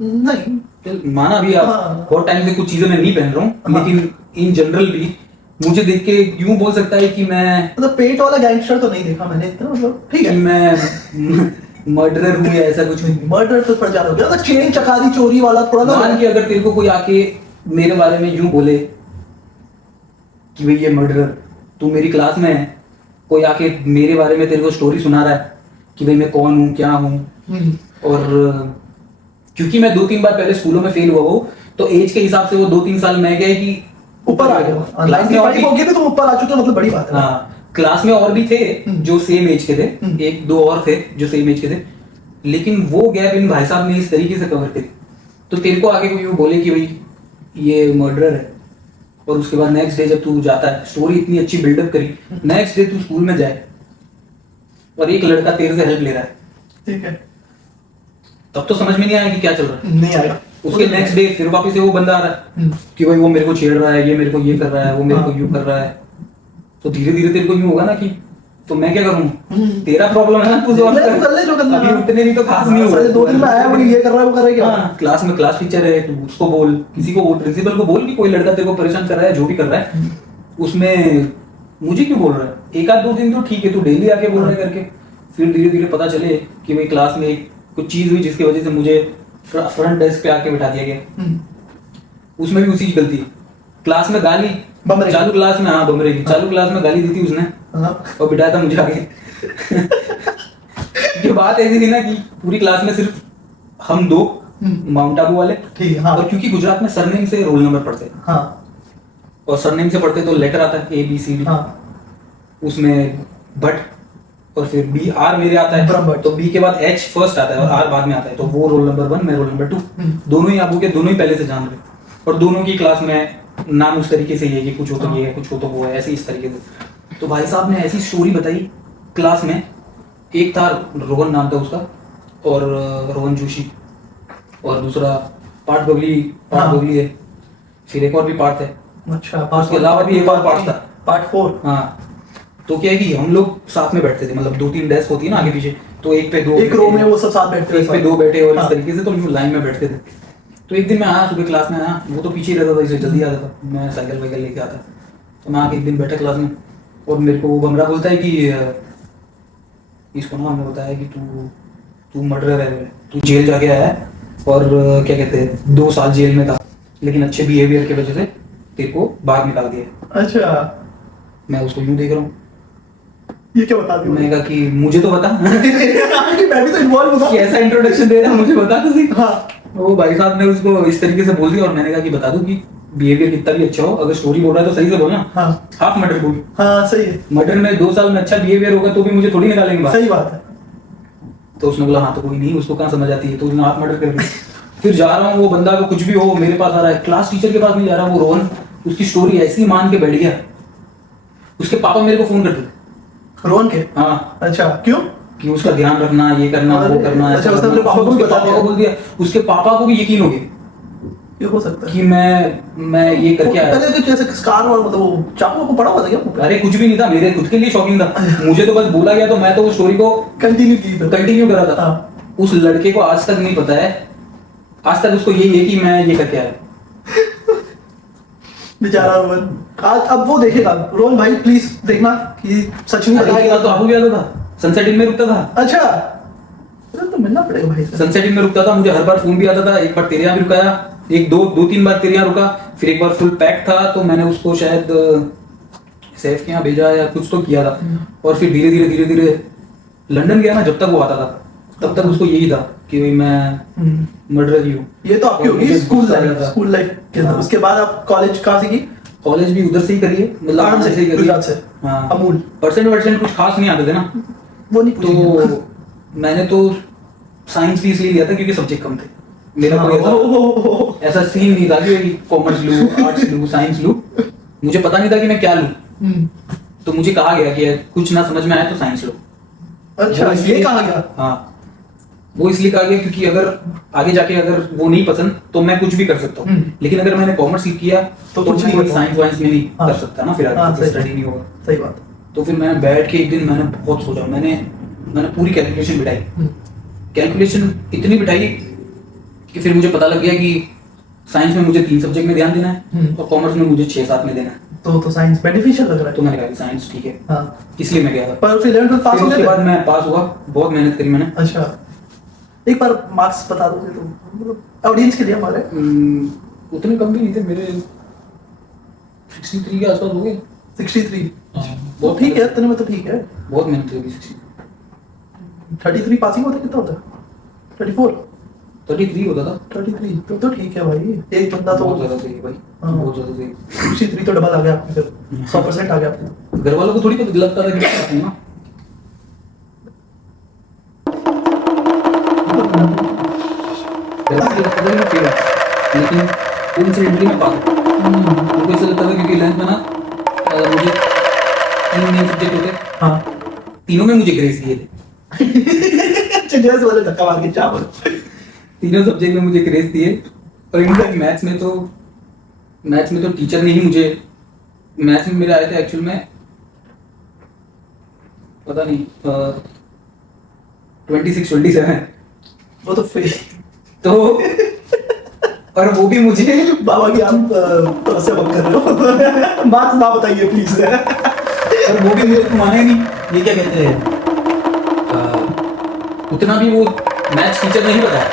नहीं। चल, माना भी आप हाँ। बहुत टाइम से कुछ चीजें मैं नहीं पहन रहा हूँ, हाँ। लेकिन इन जनरल भी मुझे देख के यूं बोल सकता है कि मैं मतलब पेट वाला गैंगस्टर तो नहीं देखा मैंने इतना, मतलब ठीक कि है। मैं मर्डरर हूँ या ऐसा कुछ नहीं। मर्डर तो पर ज्यादा हो गया, मतलब चेन चकारी चोरी वाला थोड़ा मान ना। के अगर तेरे को कोई आके मेरे बारे में यूं बोले कि भाई ये मर्डरर, तू मेरी क्लास में है, कोई आके मेरे बारे में तेरे को स्टोरी सुना रहा है कि भाई मैं कौन हूँ क्या हूँ, और क्योंकि मैं 2-3 बार पहले स्कूलों में फेल हुआ हूँ, तो एज के हिसाब से वो 2-3 साल मैं गए कि ऊपर आ गया। क्लास में और 95 हो गए थे तो ऊपर आ चुके, मतलब बड़ी बात है। हाँ, क्लास में और भी थे जो सेम एज के थे, हम्म। 1-2 और थे जो सेम एज के थे, लेकिन वो गैप इन भाई साहब ने इस तरीके से कवर करी। तो तेरे को आगे कोई यूं बोले कि भाई ये मर्डरर है, और उसके बाद नेक्स्ट डे जब तू जाता है, स्टोरी इतनी अच्छी बिल्डअप करी, नेक्स्ट डे तू स्कूल में जाए और एक लड़का तेरे से हेल्प ले रहा है, ठीक है। तब तो समझ में नहीं आया कि क्या चल रहा है। नहीं आएगा। उसके नेक्स्ट डे फिर वापस से वो बंदा आ रहा है कि भाई वो मेरे को छेड़ रहा है, ये मेरे को ये कर रहा है, वो मेरे को यूं कर रहा है। तो धीरे धीरे तेरे को यूं होगा ना कि तो मैं क्या करूं, तेरा प्रॉब्लम है ना, तू सॉल्व तू कर ले जो करना। अभी उतने नहीं तो खास नहीं साले 2 दिन में आया वो ये कर रहा है वो कर रहा है क्या? हाँ, क्लास में क्लास टीचर है, तू उसको बोल, किसी को बोल, प्रिंसिपल को बोल कि कोई लड़का तेरे को परेशान कर रहा है, जो भी कर रहा है, उसमें मुझे क्यों बोल रहा है? 1-2 दिन तो ठीक है, तू डेली आके बोल रहा है करके, फिर धीरे धीरे पता चले कि भाई क्लास में कुछ चीज हुई जिसकी वजह से मुझे फ्रंट डेस्क पे आके बिठा दिया गया। उसमें भी उसी की गलती। क्लास में गाली, बमरे की। चालू क्लास में, हाँ बमरे की, चालू क्लास में गाली दी थी उसने हाँ। और बिठाया था मुझे आगे। ये बात ऐसी थी ना कि पूरी क्लास में सिर्फ हम 2 माउंट आबू वाले, ठीक है। हाँ। और क्योंकि गुजरात में सरनेम से रोल नंबर पढ़ते हैं, हाँ। और सरनेम से पढ़ते तो लेटर आता है ABCD, हाँ। उसमें भट्ट और फिर BR मेरे आता है, ब्रह्मभट्ट। तो B के बाद H फर्स्ट आता है और R बाद में आता है, तो वो रोल नंबर 1, मैं रोल नंबर 2। दोनों ही आबू के, दोनों ही पहले से जान रहे, और दोनों की क्लास में नाम उस तरीके से ही है कि कुछ हो तो ये है, कुछ हो तो वो है, ऐसे इस तरीके से। तो भाई साहब ने ऐसी स्टोरी बताई क्लास में, एक था रोहन नाम था उसका, और रोहन जोशी, और दूसरा पार्थ बबली है, फिर एक और भी पार्थ है, अच्छा। उसके अलावा भी एक और पार्ट था, पार्ट 4। हाँ। तो क्या है कि हम लोग साथ में बैठते थे, मतलब 2-3 डेस्क होती है ना आगे पीछे, तो एक पे 2, एक रो में वो सब साथ बैठते एक पे 2 बैठे, और इस हाँ। तरीके से तो हम लाइन में बैठते थे। तो एक दिन मैं आया, सुबह क्लास में आया, वो तो पीछे ही रहता था, इसलिए जल्दी आता था, मैं साइकिल वाइकिल लेके आता, तो मैं आके एक दिन बैठा क्लास में, और मेरे को वो बमरा बोलता है कि इसको ना हमने बताया कि तू मर्डरर है, तू जेल जाके आया है, और क्या कहते हैं 2 साल जेल में था, लेकिन अच्छे बिहेवियर की वजह से तेरे को बाहर निकाल दिया। अच्छा। मैं उसको यूं देख रहा हूँ, ये क्या बता दी? मैंने कहा कि मुझे तो बता मैं भी तो इन्वॉल्व हुआ। कि ऐसा इंट्रोडक्शन दे रहा है, मुझे बता तो सही। हाँ। वो भाई साहब ने उसको इस तरीके से बोल दिया, और मैंने कहा कि बता दूं कि बिहेवियर कितना भी अच्छा हो, अगर स्टोरी बोल रहा है तो सही से बोलना, हाँ। हाफ मर्डर बोल। हाँ सही है। मर्डर में 2 साल में अच्छा बिहेवियर होगा तो भी मुझे थोड़ी निकालेंगे बाहर। सही बात है। तो उसने बोला हाँ तो कोई नहीं, उसको कहाँ समझ आती है, तो उसने हाफ मर्डर कर दिया। फिर जा रहा हूँ, वो बंदा को कुछ भी हो मेरे पास आ रहा है, क्लास टीचर के पास नहीं जा रहा, वो रोहन उसकी स्टोरी ऐसी मान के बैठ गया, उसके पापा मेरे को फोन करते, रोहन के? हाँ, अच्छा क्यों? कि उसका ध्यान रखना, ये करना, वो करना। अच्छा, ऐसा उसने अपने करना। पापा को भी उसके बता पापा दिया? को बोल दिया, उसके पापा को भी यकीन हो गया ये हो सकता है कि मैं ये करके आया। पहले कुछ ऐसे स्कार और मतलब वो चाकू को पड़ा हुआ था क्या? अरे कुछ भी नहीं था, मेरे खुद के लिए शॉकिंग था, मुझे तो बस बोला गया तो मैं तो वो स्टोरी को कंटिन्यू की तो। कंटिन्यू करा था। हाँ। उस लड़के को आज तक नहीं पता है, आज तक उसको यही है कि मैं ये करके आया। बेचारा रोहन आज अब वो देखेगा। रोहन भाई प्लीज देखना कि सच में अरे एक बार तो आपको भी आता था, सनसेट इन में रुकता था। अच्छा फिर तो मिलना पड़ेगा भाई से। सनसेट इन में रुकता था, मुझे हर बार फोन भी आता था। एक बार तेरे यहाँ भी रुकाया, एक दो तीन बार तेरे यहाँ रुका, फिर एक बार फुल पैक था तो मैंने उसको शायद सैफ के यहाँ भेजा या कुछ तो किया था। और फिर धीरे धीरे लंदन गया ना, जब तक वो आता था तब तक उसको यही था कि भाई मैं मर्डर ही हूँ। ये तो आपकी और होगी मुझे स्कूल गुस्सा लाइफ। आता। स्कूल लाइफ के अंदर। हाँ। उसके बाद आप कॉलेज कहाँ से की? कॉलेज भी उधर से ही करिए, मतलब आराम से, ऐसे ही करिए। गुजरात से। हाँ, अमूल। परसेंट कुछ खास नहीं आते थे ना, वो नहीं पूछेंगे। तो मैंने तो साइंस भी इसलिए लिया था क्योंकि सब्जेक्ट कम थे। मेरा हाँ, कोई ऐसा सीन नहीं था कि कॉमर्स लूँ, आर्ट्स लूँ, साइंस लूँ। मुझे पता नहीं था कि मैं क्या लूँ, तो मुझे कहा गया कि कुछ ना समझ में आए तो साइंस लो। अच्छा वो ये इसलिए- कहा गया। हाँ, वो इसलिए कहा गया क्योंकि अगर आगे जाके अगर वो नहीं पसंद तो मैं कुछ भी कर सकता हूँ, लेकिन अगर मैंने कॉमर्स किया तो तो कुछ नहीं मैं कर साइंस वाइंस में नहीं हाँ। कर सकता ना, फिर हाँ, आगे सही स्टडी बात। नहीं होगा। सही बात। तो फिर मैंने बैठ के एक दिन मैंने बहुत सोचा, मैंने पूरी कैलकुलेशन बिठाई। कैलकुलेशन इतनी बिठाई कि फिर मुझे पता लग गया कि साइंस में मुझे 3 सब्जेक्ट में ध्यान देना है और कॉमर्स में मुझे 6-7 में देना है। तो साइंस बेनिफिशियल लग रहा तो है। मैंने कहा कि साइंस ठीक है, हाँ इसलिए मैं गया था। पर फिर 11th पास फिर हो उसके गए बाद थे? मैं पास हुआ, बहुत मेहनत करी मैंने। अच्छा एक बार मार्क्स बता दोगे तो मतलब ऑडियंस के लिए हमारे। उतने कम भी नहीं थे मेरे, 63 के आसपास हो गए। 63 हाँ, बहुत ठीक है, इतने में तो ठीक है। बहुत मेहनत करी। 33 पासिंग होता है, कितना होता है? 34 33 होता था। 33 तो ठीक है भाई। एक बंदा तो बहुत ज्यादा सही है भाई, हाँ। बहुत ज्यादा सही। 63 तो डबल आ गया आपके, फिर 100% आ गया आपके। घर वालों को थोड़ी पता लगता था कि मैं क्या हूँ ना। घर वालों को लगता था कि मैं फेल हूँ, लेकिन कोइंसिडेंटली मैं पास हूँ। उनको ऐसा लगता था क्योंकि 11th में ना मुझे 3 मेन सब्जेक्ट होते, हाँ तीनों में मुझे ग्रेस दिए थे। चिड़िया वाले धक्का मार के चावल। तीनों सब्जेक्ट में मुझे ग्रेस दिए। और इनफैक्ट मैथ्स में तो टीचर ने ही मुझे, मैथ्स में मेरे आए थे एक्चुअल में पता नहीं 26-27। वो तो फेल। तो और वो भी मुझे, बाबा की आप से मत कर रहे हो। बात ना बताइए प्लीज। और वो भी मुझे माने नहीं, ये क्या कहते हैं उतना भी वो मैथ्स टीचर नहीं बताया।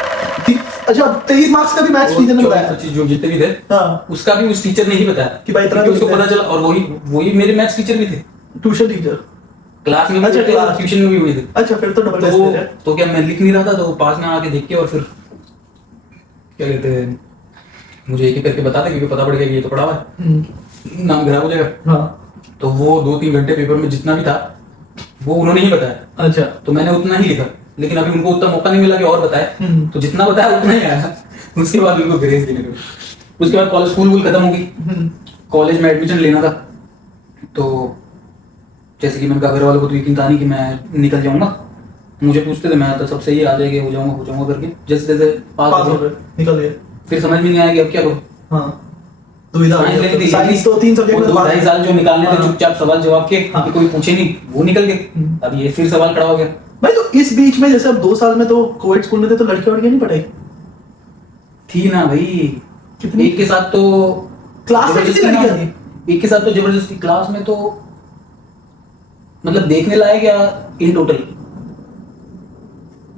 अच्छा 23 मार्क्स का भी मैथ्स टीचर ने बताया? 24-25 जो जितने भी थे, हाँ उसका भी उस टीचर ने ही बताया कि भाई इतना क्योंकि तो उसको लिखा पता है। चला। और वही मेरे मैथ्स टीचर भी थे, ट्यूशन टीचर। क्लास में भी अच्छा, थे, क्लास। ट्यूशन में भी हुए थे। अच्छा फिर तो डबल तो टेस्ट वो है। तो क्या मैं लिख नहीं रहा था, तो वो पास में आके देख के और फिर क्या कहते हैं मुझे एक एक करके बताते क्योंकि पता पड़ गया कि ये तो पढ़ा हुआ है, नाम खराब हो जाएगा। हाँ तो वो 2-3 घंटे पेपर में जितना भी था वो उन्होंने ही बताया। अच्छा तो मैंने उतना ही लिखा, लेकिन अभी उनको उतना मौका नहीं मिला कि और बताए, तो जितना बताया उतना ही आया। उसके बाद उनको ग्रेस देने को, उसके बाद कॉलेज स्कूल खत्म हो गई, कॉलेज में एडमिशन लेना था। तो जैसे कि मैंने कहा घर वालों को तो यकीन था नहीं कि मैं निकल जाऊंगा। मुझे पूछते थे, मैं तो सब सही आ जाएगा, हो जाऊंगा करके जैसे जैसे पास पास हो हो गए, निकल गए। फिर समझ में नहीं आया कि अब क्या करूं। हाँ दुविधा हो साइंस लेनी गई। थी, साइंस तो 3 सब्जेक्ट में तो 2-2.5 साल जो निकालने थे हाँ। चुपचाप सवाल जवाब के, हाँ। कि कोई पूछे नहीं, वो निकल गए। अब ये फिर सवाल खड़ा हो गया। भाई तो इस बीच में जैसे अब 2 साल में तो कोविड स्कूल में थे तो लड़कियां वड़कियां नहीं पढ़ाई थी ना भाई, कितनी? एक के साथ तो क्लास में कितनी जबरदस्ती लड़कियां ना- थी? एक के साथ तो जबरदस्ती क्लास में तो मतलब देखने लायक या इन टोटल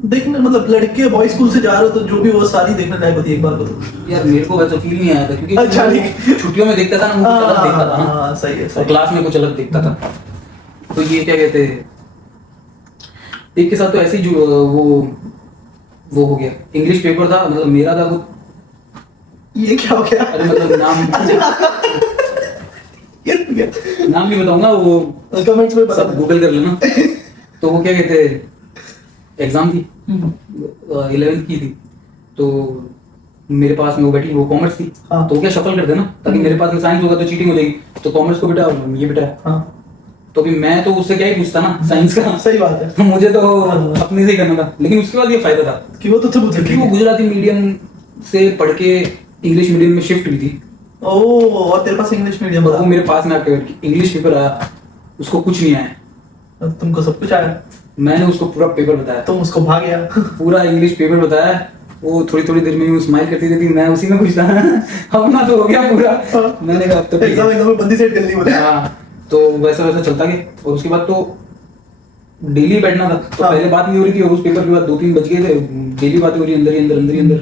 देखने मतलब लड़के बॉय स्कूल से जा रहे हो तो जो भी वो सारी देखने लायक होती है एक बार को तो। यार मेरे को वैसा फील नहीं आया था क्योंकि अच्छा, ठीक। छुट्टियों में देखता था ना, मुझे कुछ अलग देखता था ना, हाँ सही है और सही। क्लास में कुछ अलग देखता था। तो ये क्या कहते हैं, एक के साथ तो ऐसे ही जो वो हो गया। इंग्लिश पेपर था, मतलब मेरा था वो, ये क्या हो गया? अरे मतलब नाम ये नाम भी बताऊंगा, वो कमेंट्स में बता सब गूगल कर लेना। तो वो क्या कहते हैं, एग्जाम थी 11th की थी, तो मेरे पास में वो बैठी, वो कॉमर्स थी। हाँ। तो क्या शफल कर देना ताकि मेरे पास में साइंस होगा तो चीटिंग हो जाएगी, तो कॉमर्स को बेटा ये बेटा। हाँ तो अभी मैं तो उससे क्या ही पूछता ना साइंस का, सही बात है मुझे तो अपने से ही करना था। लेकिन उसके बाद ये फायदा था कि वो तो तुम क्योंकि वो गुजराती मीडियम से पढ़ के इंग्लिश मीडियम में शिफ्ट हुई थी। ओ और तेरे पास इंग्लिश मीडियम और वो मेरे पास में आके इंग्लिश पेपर आया, उसको कुछ नहीं आया। तुमको सब कुछ आया, मैंने उसको पूरा पेपर बताया, तुम उसको भाग गया। पूरा इंग्लिश पेपर बताया। वो थोड़ी थोड़ी देर में यूं स्माइल करती रहती, मैं उसी में खुश था। अपना तो हो गया पूरा। मैंने कहा अब तो ठीक है। एग्जाम में बंदी सेट कर ली बोले। हाँ, तो वैसा वैसा चलता गया। और उसके बाद तो डेली बैठना था। तो हाँ। पहले बात नहीं हो रही थी और उस पेपर के बाद 2-3 बज गए थे, डेली बातें हो रही, अंदर ही अंदर अंदर ही अंदर।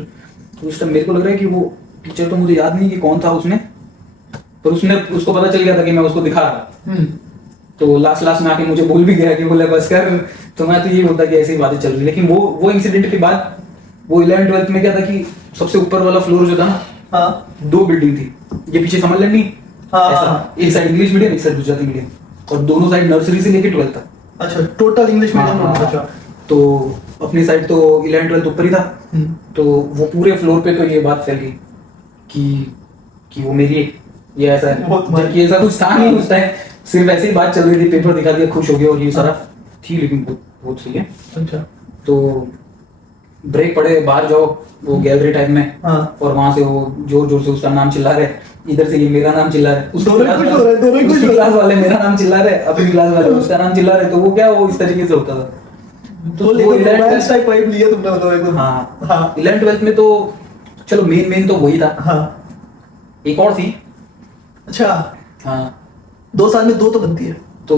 तो उस टाइम मेरे को लग रहा है कि वो टीचर, तो मुझे याद नहीं कि कौन था उसने, पर उसने, उसको पता चल गया था कि मैं उसको दिखा रहा। तो लास्ट में आके मुझे बोल भी गया कि बोले बस कर। तो मैं तो ये बोलता कि ऐसी बातें चल रही। लेकिन वो इंसिडेंट के बाद वो 11th-12th में क्या था कि सबसे ऊपर वाला फ्लोर जो था ना, हाँ 2 बिल्डिंग थी। ये पीछे समझ लेनी, हाँ, ऐसा हाँ। एक साइड इंग्लिश मीडियम, एक साइड गुजराती मीडियम, और दोनों साइड नर्सरी से लेके 12th तक। अच्छा, टोटल इंग्लिश मीडियम। हाँ, अच्छा। तो अपनी साइड तो 11th-12th ऊपर ही था। तो वो पूरे फ्लोर पे तो ये बात फैल गई कि वो मेरी है, ये ऐसा है। बहुत मार- जबकि ऐसा कुछ था नहीं उस टाइम, सिर्फ ऐसे ही बात चल रही थी, पेपर दिखा दिया, खुश हो गए और ये सारा थी। लेकिन बहुत सही है। अच्छा। तो ब्रेक पड़े, बाहर जाओ वो गैलरी टाइप में, हाँ। और वहां से वो जोर जोर से उसका नाम चिल्ला रहे, इधर से ये मेरा नाम चिल्ला रहे, उसकी दोनों क्लास खुश वाले- हो रहे हैं, दोनों खुश उसकी हो रहे हैं। क्लास वाले मेरा नाम चिल्ला रहे, अपनी क्लास वाले उसका नाम चिल्ला रहे। तो वो क्या, वो इस तरीके से होता था। तो लेकिन रोमांस टाइप वाइब लिया तुमने, मतलब एकदम। हाँ, हाँ 11th-12th में तो चलो मेन तो वही था। हाँ। एक और थी। अच्छा, हाँ, 2 साल में 2 तो बनती है। तो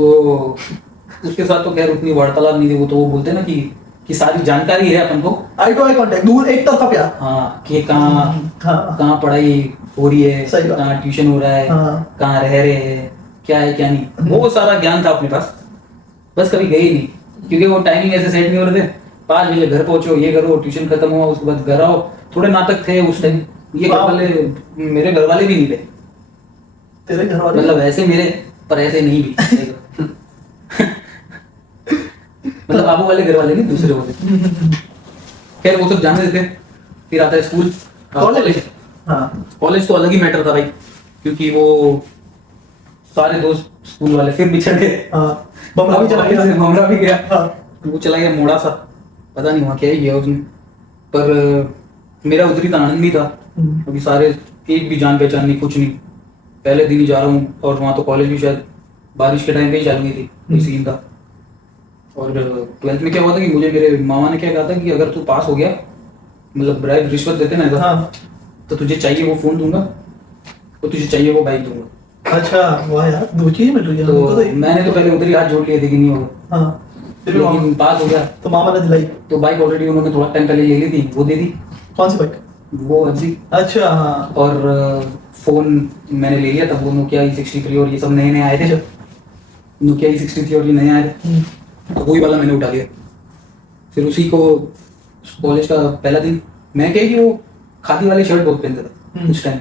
उसके साथ तो खैर उतनी वार्तालाप नहीं थी। वो तो वो बोलते हैं ना कि सारी जानकारी है अपन को। आई टू आई कांटेक्ट, दूर एक तरफा प्यार। हाँ, कि कहाँ हाँ कहाँ पढ़ाई हो रही है, सही बात। कहाँ ट्यूशन हो रहा है, हाँ। कहाँ रह रहे हैं, क्या है क्या नहीं, वो सारा ज्ञान था अपने पास। बस कभी गए ही नहीं, क्योंकि वो टाइमिंग ऐसे सेट नहीं हो रहे थे। 5 बजे घर पहुंचो, ये करो, ट्यूशन खत्म हुआ, उसके बाद घर आओ। थोड़े नाटक थे उस टाइम। ये घर वाले, मेरे घर वाले भी नहीं थे, तेरे घर वाले मतलब ऐसे मेरे, पर ऐसे नहीं भी। मतलब बाबू वाले घर वाले नहीं, दूसरे वाले। खैर वो सब जान रहे थे। फिर आता है स्कूल, कॉलेज। हाँ कॉलेज तो अलग ही मैटर था भाई, क्योंकि वो सारे दोस्त स्कूल वाले फिर बिछड़ गए। हाँ, बमरा भी चला गया। बमरा भी गया। हाँ। वो चला गया मोड़ा सा, पता नहीं वहाँ क्या ही गया उसने। पर मेरा उधर ही था, आनंद भी था। अभी सारे एक भी जान पहचान नहीं, कुछ नहीं। पहले दिन ही जा रहा हूँ, और वहाँ तो कॉलेज भी शायद बारिश के टाइम पे ही चालू हुई थी, कोई सीन था। और 12th में क्या हुआ था कि मुझे मेरे मामा ने क्या कहा था कि अगर तू पास हो गया, मतलब ब्राइब रिश्वत देते ना, हाँ। तो तुझे चाहिए वो फोन दूंगा, तो तुझे चाहिए वो बाइक दूंगा। अच्छा, वाह यार, 2 चीजें मिल रही है हमको तो तो ये। मैंने तो पहले उधर ही हाथ जोड़ लिए थे कि नहीं होगा, हाँ, फिर भी लेकिन पास हो गया। तो मामा ने दिलाई। तो बाइक ऑलरेडी उन्होंने थोड़ा टाइम पहले ले ली थी, वो दे दी, कौन सी बाइक? वो अच्छी। अच्छा हाँ। और फोन मैंने ले लिया, तब वो नोकिया E63 और ये सब नए नए आए थे, जब नोकिया E63 और ये नए आए थे, तो वही वाला मैंने उठा लिया। फिर उसी को कॉलेज का पहला दिन, मैं क्या कि वो खादी वाली शर्ट बहुत पहनता था उस टाइम।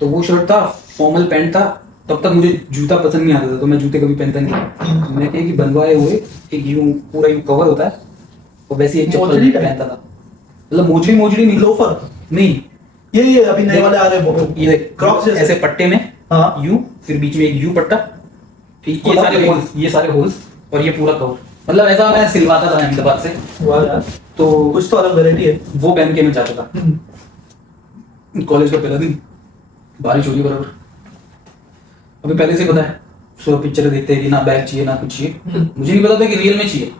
तो वो शर्ट था, फॉर्मल पैंट था। तब तक मुझे जूता पसंद नहीं आता था, तो मैं जूते कभी पहनता नहीं। मैं क्या कि बनवाए हुए एक यूं पूरा यूं कवर होता है, और वैसे एक चप्पल मोजड़ी टाइप? पहनता था। मतलब मोजड़ी नहीं, लोफर। नहीं, ये अभी नए वाले आ रहे हैं वो। ये क्रॉक्स जैसे। ऐसे पट्टे में हाँ। यू, फिर बीच में एक यू पट्टा, ठीक, ये और सारे ये- होल्स, ये सारे होल्स, और ये पूरा कवर। मतलब ऐसा मैं सिलवाता था अहमदाबाद से। वाह यार, तो कुछ तो अलग वैरायटी है। वो पहन के मैं जाता था। कॉलेज का पहला दिन, बारिश हो रही बराबर। अभी पहले से पता है, सो पिक्चर देखते हैं कि ना बैग चाहिए ना कुछ चाहिए। मुझे नहीं पता था कि रियल में चाहिए,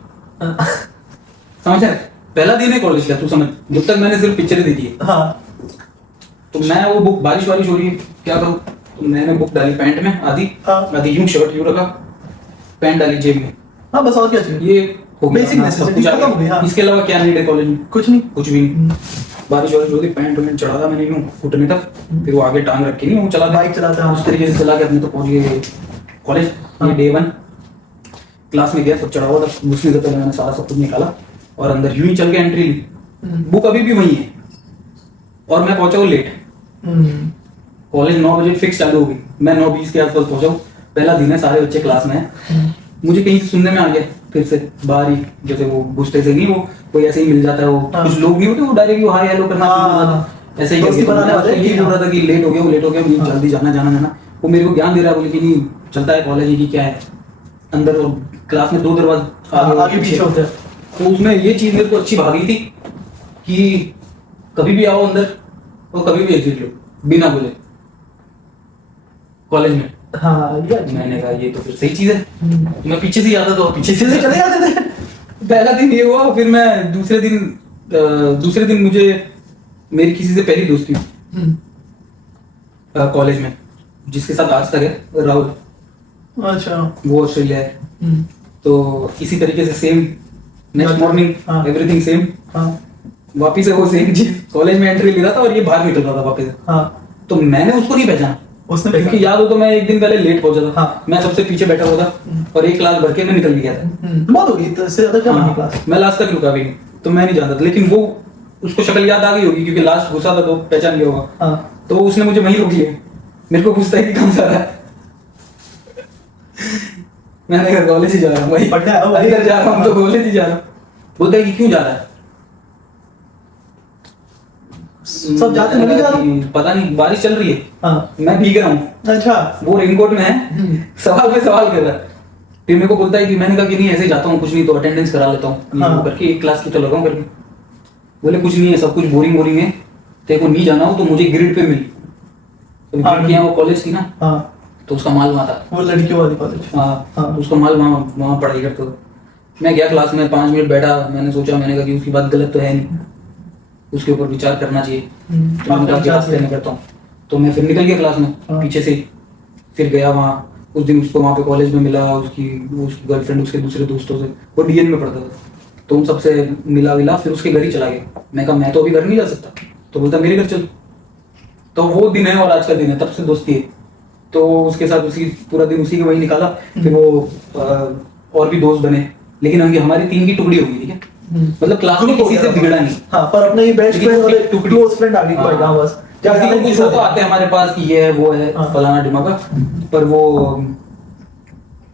समझ है। पहला दिन है कॉलेज का, तू समझ। जब तक मैंने सिर्फ पिक्चरें देखी है, हाँ। तो मैं वो बुक, बारिश वारिश हो रही है, क्या करूँ, तो मैंने बुक डाली पैंट में आधी, हाँ। आधी यूं शर्ट यूं रखा, पैंट डाली जेब में। हाँ बस, और क्या चाहिए? ये हो गया, Basic हाँ, सब necessity कुछ आ खत्म हो गई, गया। हाँ। इसके अलावा क्या नीड है कॉलेज में? कुछ नहीं। कुछ भी नहीं। बारिश वारिश हो रही, पैंट वैंट चढ़ा था मैंने यूं घुटने तक, फिर वो आगे टांग रख के नहीं वो चला गया। बाइक चलाता है उस तरीके से चला के अपने तो पहुंच गए कॉलेज। ये हाँ। डे 1 क्लास में गया, सब चढ़ा हुआ था। घुसने से पहले मैंने सारा सब कुछ निकाला और अंदर यूं ही चल के एंट्री ली। बुक अभी भी वही है, और मैं पहुंचा हूँ लेट। कॉलेज 9 बजे फिक्स चालू हो गई, मैं 9:20 के आसपास पहुंचा हूँ। पहला दिन है, सारे बच्चे क्लास में हैं। मुझे कहीं से सुनने में आ गया, फिर से बाहर ही, जैसे वो घुसते से नहीं, वो कोई ऐसे ही मिल जाता है, वो हाँ। कुछ लोग नहीं होते वो डायरेक्ट हाय हेलो करना शुरू कर देते हैं। ऐसे ही दोस्ती करके बनाने मैं वाले उसको ये बोल रहा था कि लेट हो गया, वो लेट हो गया, मुझे जल्दी जाना जाना जाना। वो मेरे को ज्ञान दे रहा है, बोले कि नहीं चलता है कॉलेज की, क्या है अंदर। और क्लास में 2 दरवाजे आगे पीछे होते हैं। तो उसमें ये चीज मेरे को अच्छी भागी थी कि कभी भी आओ अंदर और कभी भी एग्जिट लो बिना बोले कॉलेज में। हाँ, ये अच्छी मैंने कहा ये तो फिर सही चीज है। हम्म। मैं पीछे से ही आता था, पीछे पीछे से चले जाते थे। पहला दिन ये हुआ, फिर मैं दूसरे दिन दूसरे दिन मुझे मेरी किसी से पहली दोस्ती कॉलेज में, जिसके साथ आज तक है, राहुल। अच्छा। वो ऑस्ट्रेलिया है। हम्म, तो इसी तरीके से सेम नेक्स्ट मॉर्निंग हाँ। एवरीथिंग सेम, हाँ वापिस से वो सेम चीज, कॉलेज में एंट्री ले रहा था और ये बाहर निकल रहा था वापस से। हाँ। तो मैंने उसको नहीं पहचाना, उसने क्योंकि याद हो तो मैं एक दिन पहले लेट पहुंचा था। हाँ। मैं सबसे पीछे बैठा हुआ था और एक क्लास भर के मैं निकल गया था। बहुत होगी, तो इससे ज्यादा क्या होगी हाँ, क्लास। मैं लास्ट तक रुका भी नहीं, तो मैं नहीं जानता था, लेकिन वो उसको शक्ल याद आ गई होगी क्योंकि लास्ट घुसा था तो पहचान गया होगा। हाँ। तो उसने मुझे वहीं रोक लिया, मेरे को पूछता है कि कहाँ जा रहा है। मैंने कहा कॉलेज ही जा रहा हूँ भाई, पढ़ने आया हूँ भाई। अंदर जा रहा हूँ तो कॉलेज ही जा रहा हूँ। बोलता है कि क्यों जा रहा है, सब जाते हैं, मैं भी जा रहा हूँ। पता नहीं बारिश चल रही है, हाँ। मैं भीग रहा हूँ, अच्छा। वो रेनकोट में है, सवाल पे सवाल कर रहा है। फिर मेरे को बोलता है कि मैंने कहा कि नहीं ऐसे ही जाता हूँ, कुछ नहीं तो अटेंडेंस करा लेता हूँ, ये हाँ। वो करके एक क्लास की तो लगाऊं करके। बोले कुछ नहीं है, सब कुछ बोरिंग बोरिंग है, तेरे को नहीं जाना हो तो मुझे ग्रिड पे मिल। तो हाँ। ग्रिड क्या वो कॉलेज थी ना, हाँ, तो उसका माल वहाँ था। वो लड़कियों वाली कॉलेज। हाँ, हाँ। तो उसका माल वहाँ वहाँ पढ़ाई करता था। मैं गया क्लास में, 5 मिनट बैठा, मैंने सोचा, मैंने कहा कि उसकी बात गलत तो है नहीं, उसके ऊपर विचार करना चाहिए। तो मैंने कहा कि रास्ते में करता हूँ, तो मैं फिर निकल गया क्लास में हाँ। पीछे से। फिर गया वहाँ, उस दिन उसको वहाँ पे कॉलेज में मिला, उसकी गर्लफ्रेंड उसके दूसरे दोस्तों से, वो डीएन में पढ़ता था, तो उन सबसे मिला विला, फिर उसके घर ही चला गया। मैं कहा मैं तो अभी घर नहीं जा सकता, तो बोलता मेरे घर चल। तो वो दिन है और आज का दिन है, तब से दोस्ती है। तो उसके साथ उसी पूरा दिन उसी के वही निकाला। फिर वो और भी दोस्त बने, लेकिन हमारी 3 की टुकड़ी हो गई, ठीक है। मतलब क्लास में किसी से बिगड़ा नहीं। हाँ, पर अपने ये बेस्ट फ्रेंड और एक क्लोज फ्रेंड आ गई कोई ना, बस क्या किसी को कुछ हो तो आते हैं हमारे पास कि ये है वो है हाँ। फलाना ढिमाका, पर वो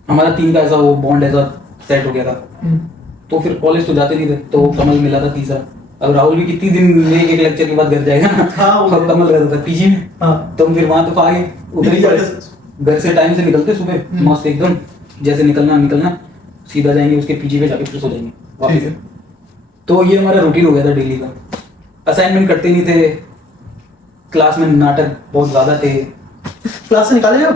हमारा 3 का ऐसा वो बॉन्ड ऐसा सेट हो गया था। तो फिर कॉलेज तो जाते नहीं थे, तो कमल मिला था तीसरा। अब राहुल भी कितनी दिन में एक लेक्चर के बाद घर जाएगा ना। हाँ, वो और कमल रहता था पीजी में। हाँ। तो हम फिर वहां तो आगे उधर ही पड़े। घर से टाइम से निकलते सुबह मस्त एकदम, जैसे निकलना सीधा जाएंगे उसके पीजी पे, जाके फिर सो जाएंगे ठीक वापस। है। तो ये हमारा रूटीन हो गया था डेली का। असाइनमेंट करते नहीं थे, क्लास में नाटक बहुत ज्यादा थे। क्लास से निकाले जब?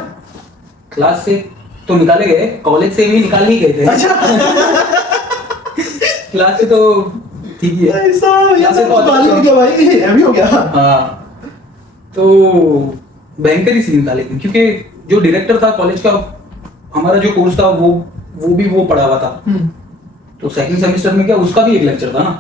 क्लास से तो निकाले गए, कॉलेज से भी निकाल ही गए थे। अच्छा। क्लास से तो ठीक ही है। ऐसा ये क्लास से तो गाली हो गया भाई, हैवी हो गया। हाँ, तो भयंकर ही सीन था, लेकिन क्योंकि जो डायरेक्टर था कॉलेज का, हमारा जो कोर्स था वो भी वो पढ़ा हुआ था। तो सेकंड सेमेस्टर में क्या उसका भी एक लेक्चर था ना,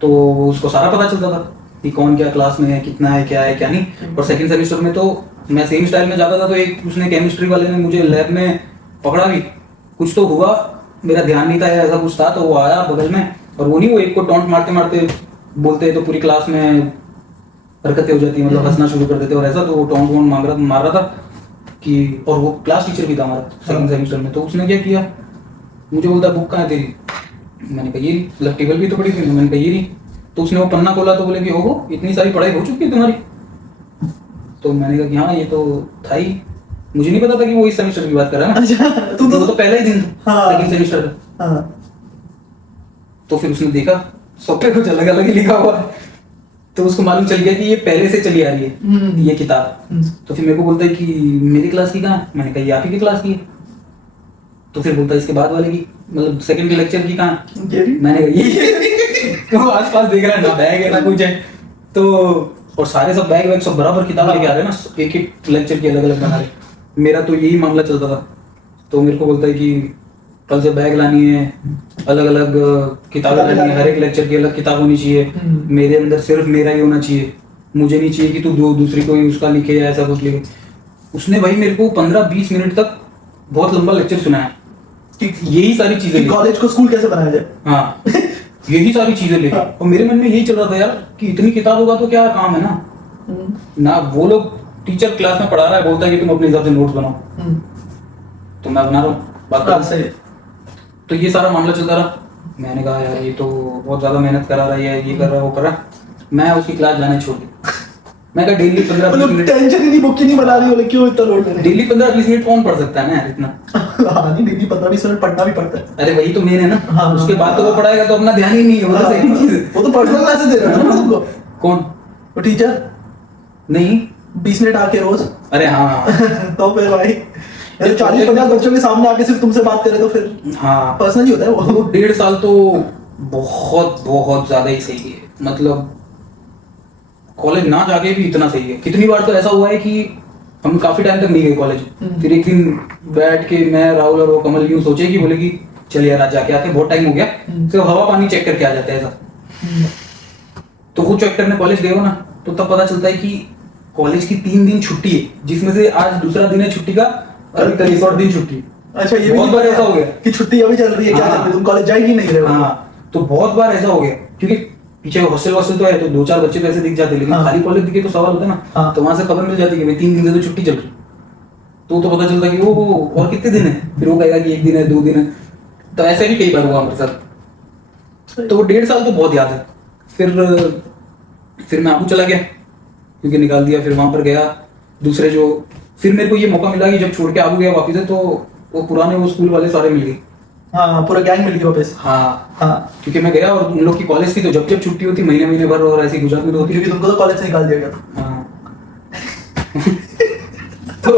तो उसको सारा पता चलता था कि कौन क्या क्लास में है, कितना है, क्या है क्या नहीं। और सेकंड सेमेस्टर में तो मैं सेम स्टाइल में जाता था, तो एक उसने केमिस्ट्री वाले ने मुझे लैब में पकड़ा भी, कुछ तो हुआ, मेरा ध्यान नहीं था या ऐसा कुछ था, तो वो आया बगल में, और वो नहीं वो एक को टॉन्ट मारते मारते बोलते तो पूरी क्लास में हरकतें हो जाती, मतलब हंसना शुरू कर देते और ऐसा। तो वो टॉन्ट वॉन्ट मार रहा था कि, और वो क्लास टीचर भी था हमारा सेकंड सेमेस्टर में। तो उसने क्या किया, मुझे बोलता बुक कहाँ है तेरी, मैंने कहा ये नहीं, मतलब टेबल भी तो पड़ी थी, मैंने कहा ये नहीं। तो उसने वो पन्ना खोला तो बोले कि ओहो इतनी सारी पढ़ाई हो चुकी है तुम्हारी। तो मैंने कहा कि हाँ ये तो था ही, मुझे नहीं पता था कि वो इस सेमेस्टर की बात कर रहा है ना। अच्छा, तो वो तो पहला ही दिन था हाँ। सेकंड सेमेस्टर का। हाँ। तो फिर उसने देखा सब पे कुछ अलग अलग ही लिखा हुआ है, तो उसको मालूम चल गया कि ये पहले से चली आ रही है ये किताब। तो फिर मेरे को बोलता है कि मेरी क्लास की कहाँ है, मैंने कहा ये आप ही की क्लास की है। तो फिर बोलता है इसके बाद वाले की, मतलब सेकंड के लेक्चर की कहाँ है, ये भी? मैंने कहा ये वो आसपास देख रहा है ना, बैग है ना कुछ है। तो और सारे सब बैग वैग सब बराबर किताब लेके आ रहे हैं ना, एक एक लेक्चर की अलग अलग बना रहे। मेरा तो यही मामला चलता था। तो मेरे को बोलता है कि कल से बैग लानी है, अलग अलग किताबें लानी है, हर एक लेक्चर की अलग किताब होनी चाहिए, मेरे अंदर सिर्फ मेरा ही होना चाहिए, मुझे नहीं चाहिए कि तू दूसरी कोई उसका लिखे या ऐसा कुछ लिखे। उसने भाई मेरे को 15-20 मिनट तक बहुत लंबा लेक्चर सुनाया, यही सारी चीजें कॉलेज को स्कूल कैसे बनाया जाए। हाँ यही सारी चीजें लेके। और मेरे मन में यही चल रहा था यार कि इतनी किताब होगा तो क्या काम है ना वो लोग टीचर क्लास में पढ़ा रहा है, बोलता है कि तुम अपने हिसाब से नोट्स बनाओ, तो मैं बना रहा हूँ बात सही। तो ये सारा मामला चलता रहा। मैंने कहा यार ये तो बहुत ज्यादा मेहनत करा रहा है, ये कर रहा है वो कर रहा है। मैं उसकी क्लास जाने छोड़ दी। मैं कहा डेली 15-20 मिनट, टेंशन ही नहीं, बुक ही नहीं बना रही हो, क्यों इतना लोड ले रही? डेली 15-20 मिनट कौन पढ़ सकता है ना यार इतना। हाँ नहीं, डेली 15-20 मिनट पढ़ना भी पड़ता है। अरे वही तो मेन है ना। हाँ, उसके बाद तो वो पढ़ाएगा तो अपना ध्यान ही नहीं होगा। वो तो पर्सनल क्लासेस दे रहा है ना तुमको। कौन? वो टीचर नहीं 20 मिनट आके रोज। अरे हाँ तो फिर भाई 40-50 बच्चों के सामने आके सिर्फ तुमसे बात करे तो फिर हाँ पर्सनली होता है वो। 1.5 साल तो बहुत बहुत ज्यादा ही सही है, मतलब कॉलेज ना जाके भी इतना सही है। कितनी बार तो ऐसा हुआ है कि हम काफी टाइम तक नहीं गए कॉलेज, फिर एक दिन बैठ के मैं, राहुल और वो कमल यूं सोचे कि बोले कि चल यार आज जाके आते, बहुत टाइम हो गया, तो हवा पानी चेक करके आ जाते हैं ऐसा। तो वो चेक करने कॉलेज गए हो ना, तो तब पता चलता है कि कॉलेज की 3 दिन छुट्टी है, जिसमें से आज दूसरा दिन है छुट्टी का, और कल एक और दिन छुट्टी है। अच्छा, ये बहुत बार ऐसा हो गया कि छुट्टी अभी चल रही है, क्या हाँ। चल रही है, तुम कॉलेज जा ही नहीं रहे हो। हाँ, तो बहुत बार ऐसा हो गया, क्योंकि पीछे हॉस्टल वॉस्टल तो है, तो 2-4 बच्चे तो ऐसे दिख जाते, लेकिन हाँ। खाली कॉलेज दिखे तो सवाल होता है ना। हाँ। तो वहां से खबर मिल जाती कि भाई 3 दिन से तो छुट्टी चल रही, तो पता चलता कि वो और कितने दिन है, फिर वो कहेगा कि 1 दिन है, 2 दिन है। तो ऐसे भी कई बार हुआ हमारे साथ। तो वो 1.5 साल तो बहुत याद है। फिर मैं आबू चला गया, क्योंकि निकाल दिया। फिर वहां पर गया दूसरे जो, फिर मेरे को ये मौका मिला कि जब छोड़ के आबू गया वापिस है, तो वो पुराने वो स्कूल वाले सारे मिल गए। हाँ, पूरा गैंग मिल गया वापस। हाँ, हाँ, क्योंकि मैं गया और उन लोग की कॉलेज थी, तो जब जब छुट्टी होती महीने भर, और ऐसी गुजरात में तो होती। क्योंकि तुमको तो कॉलेज से निकाल दिया गया था। हाँ। तो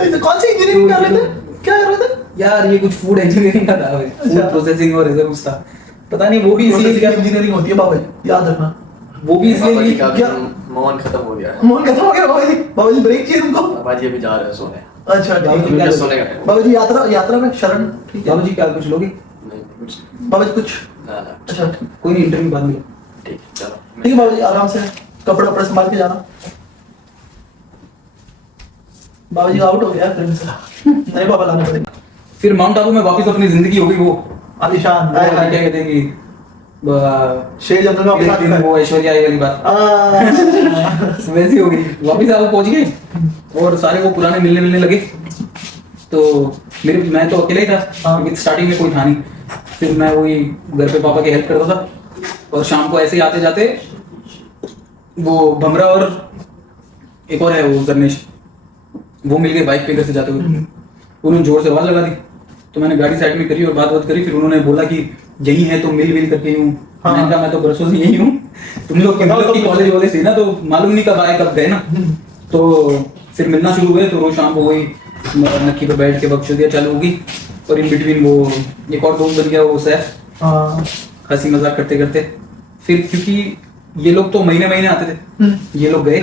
तो कौन सी इंजीनियरिंग कर रहे थे, क्या कर रहे थे? यार ये कुछ फूड इंजीनियरिंग का था, फूड अच्छा। प्रोसेसिंग और ऐसा कुछ था, पता नहीं। वो भी इसलिए इंजीनियरिंग होती है बाबा जी, याद रखना। वो भी इसलिए बाबा जी नहीं का क्या? मोहन खत्म हो गया है। मोहन खत्म हो गया बाबा जी? बाबा जी ब्रेक चाहिए तुमको? बाबा जी अभी जा रहे हैं सोने। अच्छा, बाबा ठीक जी है। क्या मुझे सोने का टाइम। बाबा जी यात्रा में शरण, ठीक है। बाबू जी क्या कुछ लोगे? नहीं कुछ बाबा जी कुछ, ना ना अच्छा ठीक कोई नहीं, इंटरव्यू बाद में। ठीक है, चलो है बाबा जी, आराम से कपड़े वपड़े संभाल के जाना। बाबा जी आउट हो गया फिल्म से, नहीं बाबा लाने पड़ेंगे। फिर माउंट आबू में वापस अपनी जिंदगी हो गई, वो आलिशान, क्या कहते हैं कि शेर जंगल में एक अपना दिन वो ऐश्वर्या आई वाली बात आ, वैसी हो गई। वापिस आबू पहुंच गए और सारे वो पुराने मिलने लगे। तो मैं तो अकेला ही था, हाँ। क्योंकि स्टार्टिंग में कोई था नहीं। फिर मैं वही घर पे पापा की हेल्प करता था, और शाम को ऐसे ही आते जाते वो भमरा और एक और है वो गणेश, वो मिल गए बाइक पे घर से जाते हुए। उन्होंने जोर से आवाज लगा दी, तो मैंने गाड़ी साइड में करी और बात करी। फिर उन्होंने बोला कि यही है तो मिल करके यूं। हाँ। मैंने कहा मैं तो बरसों से यही हूँ, तुम लोग की कॉलेज वॉलेज थी ना, तो मालूम नहीं कब आए कब गए ना। तो फिर मिलना शुरू हुए, तो रोज शाम को वही नक्की पे बैठ के बकचोदिया चालू होगी। और इन बिटवीन वो एक और दोस्त बन गया, वो सैफ। हाँ। हंसी मजाक करते करते फिर, क्योंकि ये लोग तो महीने आते थे, ये लोग गए,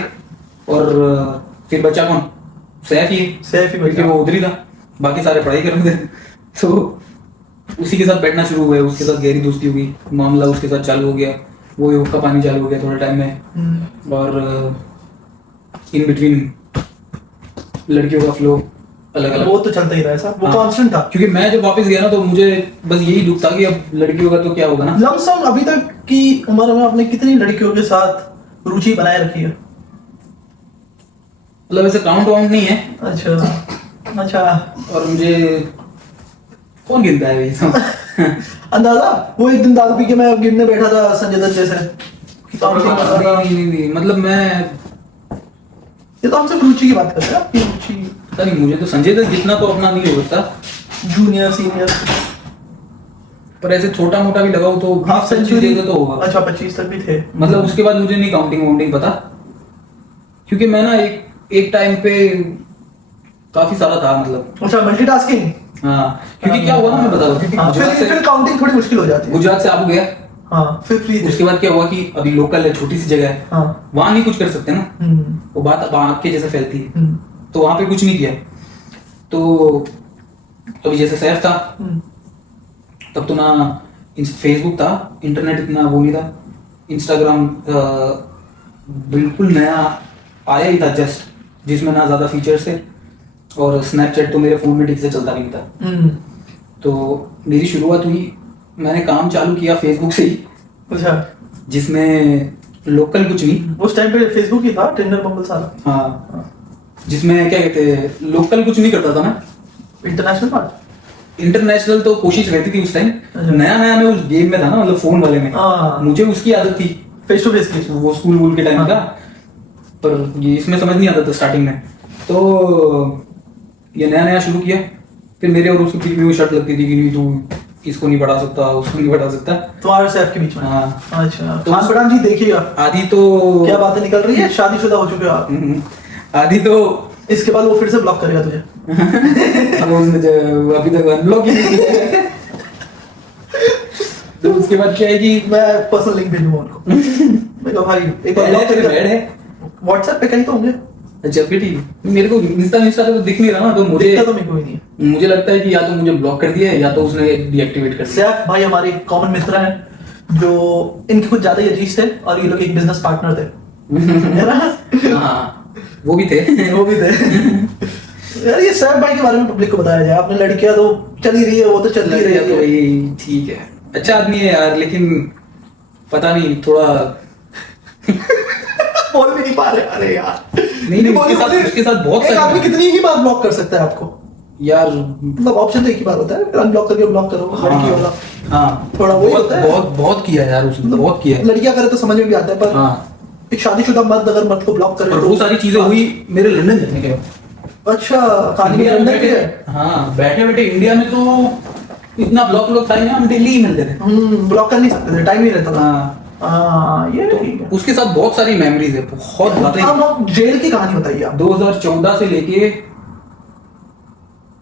और फिर बचा कौन? सैफ ही सैफ ही बचा। क्योंकि वो उधर ही था, बाकी सारे पढ़ाई कर रहे थे। तो उसी के साथ बैठना शुरू हुए, उसके साथ गहरी दोस्ती हुई, मामला उसके साथ चालू हो गया, वो हुक्का पानी चालू हो गया थोड़े टाइम में। और इन बिटवीन लड़कियों का फ्लो अलग अलग, वो तो चलता ही रहा है, वो हाँ। कांस्टेंट था। क्योंकि मैं जब वापस गया ना, तो मुझे बस यही दुख था कि अब लड़कियों का तो क्या होगा ना। लमसम अभी तक की उम्र में आपने कितनी लड़कियों के साथ रुचि बनाए रखी है? मतलब ऐसे काउंट वाउंट नहीं है, अच्छा। और मुझे कौन गिनता है भाई सब? अंदाजा, वो एक दिन दारू पी के मैं गिनने बैठा था संजय दत्त जैसे। नहीं, मतलब मैं, ये तो हम सिर्फ रुचि की बात कर रहे हैं, आपकी रुचि। पता नहीं, मुझे तो संजय दत्त जितना तो अपना नहीं हो सकता, जूनियर सीनियर पर ऐसे छोटा मोटा भी लगाओ तो हाफ सेंचुरी तो होगा। अच्छा, 25 तक भी थे। मतलब उसके बाद मुझे नहीं काउंटिंग वाउंटिंग पता, क्योंकि मैं ना एक टाइम पे काफी सारा था, मतलब। अच्छा, मल्टीटास्किंग। हाँ, क्योंकि क्या हुआ ना, मैं बता रहा हूँ, क्योंकि हाँ, फिर काउंटिंग थोड़ी मुश्किल हो जाती है। गुजरात से आबू गया, हाँ, फिर फ्री थे। उसके बाद क्या हुआ कि अभी लोकल है, छोटी सी जगह है, हाँ। वहां नहीं कुछ कर सकते ना, वो बात अब आग के जैसे फैलती है, तो वहां पे कुछ नहीं किया। तो अभी जैसे सैफ था, तब तो ना फेसबुक था, इंटरनेट इतना वो नहीं था, इंस्टाग्राम बिल्कुल नया आया ही था जस्ट, जिसमें ना ज्यादा फीचर्स थे, और स्नैपचैट तो मेरे फोन में ठीक से चलता भी नहीं था। तो मेरी शुरुआत हुई, मैंने काम चालू किया फेसबुक से ही, अच्छा, जिसमें लोकल कुछ नहीं, उस टाइम पे फेसबुक ही था, टिंडर बम्बल सारा। हाँ, जिसमें क्या कहते हैं, लोकल कुछ नहीं करता था मैं, इंटरनेशनल पार्ट। इंटरनेशनल तो कोशिश रहती थी उस टाइम। अच्छा। नया मैं उस गेम में था ना, मतलब फोन वाले में, हाँ। मुझे उसकी आदत थी, फेस टू फेस की। वो स्कूल वूल के टाइम हाँ। का, पर ये इसमें समझ नहीं आता था स्टार्टिंग में। तो ये नया शुरू किया, फिर मेरे और उसके बीच में वो शर्त लगती थी कि नहीं तू इसको नहीं बढ़ा सकता, उसको नहीं बढ़ा सकता। तुम्हारे सैफ के बीच में। हाँ। अच्छा, तो खान पठान जी देखिएगा आधी तो क्या बातें निकल रही है, शादीशुदा हो चुके हो आप। आधी तो इसके बाद वो फिर से ब्लॉक करेगा तुझे। अब उसने अभी तक अनब्लॉक ही नहीं किया। तो उसके बाद क्या है कि मैं पर्सनल लिंक भेजूंगा उनको। मैं कहा भाई एक बार ब्लॉक तेरे करके बैड है। व्हाट्सएप पे कहीं तो होंगे। अच्छा फिर ठीक है। मेरे को इंस्टा पे तो दिख नहीं रहा ना, तो मुझे दिखता तो मेरे को ही नहीं है। मुझे लगता है कि या तो मुझे ब्लॉक कर दिया है या तो उसने डीएक्टिवेट कर दिया। सैफ भाई हमारे कॉमन मित्र हैं जो इनके कुछ ज्यादा ही अजीज थे और ये लोग एक बिजनेस पार्टनर थे, है ना? हाँ वो भी थे। वो भी थे। यार ये सैफ भाई के बारे में पब्लिक को बताया जाए, आपने लड़कियां तो चल ही रही है, वो तो चलती रही तो है। ये ठीक है, अच्छा आदमी है यार, लेकिन पता नहीं थोड़ा बोल भी नहीं पा रहे। अरे यार नहीं, उसके साथ बहुत एक सारे आदमी कितनी ही बार ब्लॉक कर सकता है आपको? यार। मतलब ऑप्शन तो एक ही बार होता है, अनब्लॉक करके ब्लॉक करो। लड़की वाला हाँ थोड़ा वही बहुत होता है। बहुत बहुत किया यार उसने, बहुत किया है। लड़कियां करे तो समझ में भी आता है, पर हाँ एक शादीशुदा मर्द अगर मर्द को ब्लॉक करे और तो वो सारी चीजें हुई मेरे लंदन जाने के बाद। अच्छा कहानी में इंडिया में लंदन की है। बैठे, हाँ बैठे बैठे इंडिया में तो इतना ब्लॉक था ना, हम दिल्ली ही मिलते थे। ब्लॉक कर नहीं सकते थे, टाइम नहीं रहता था। हाँ ये तो ठीक है। उसके साथ बहुत सारी मेमोरीज है, बहुत ज्यादा। आप जेल की कहानी बताइए आप। 2014 से लेके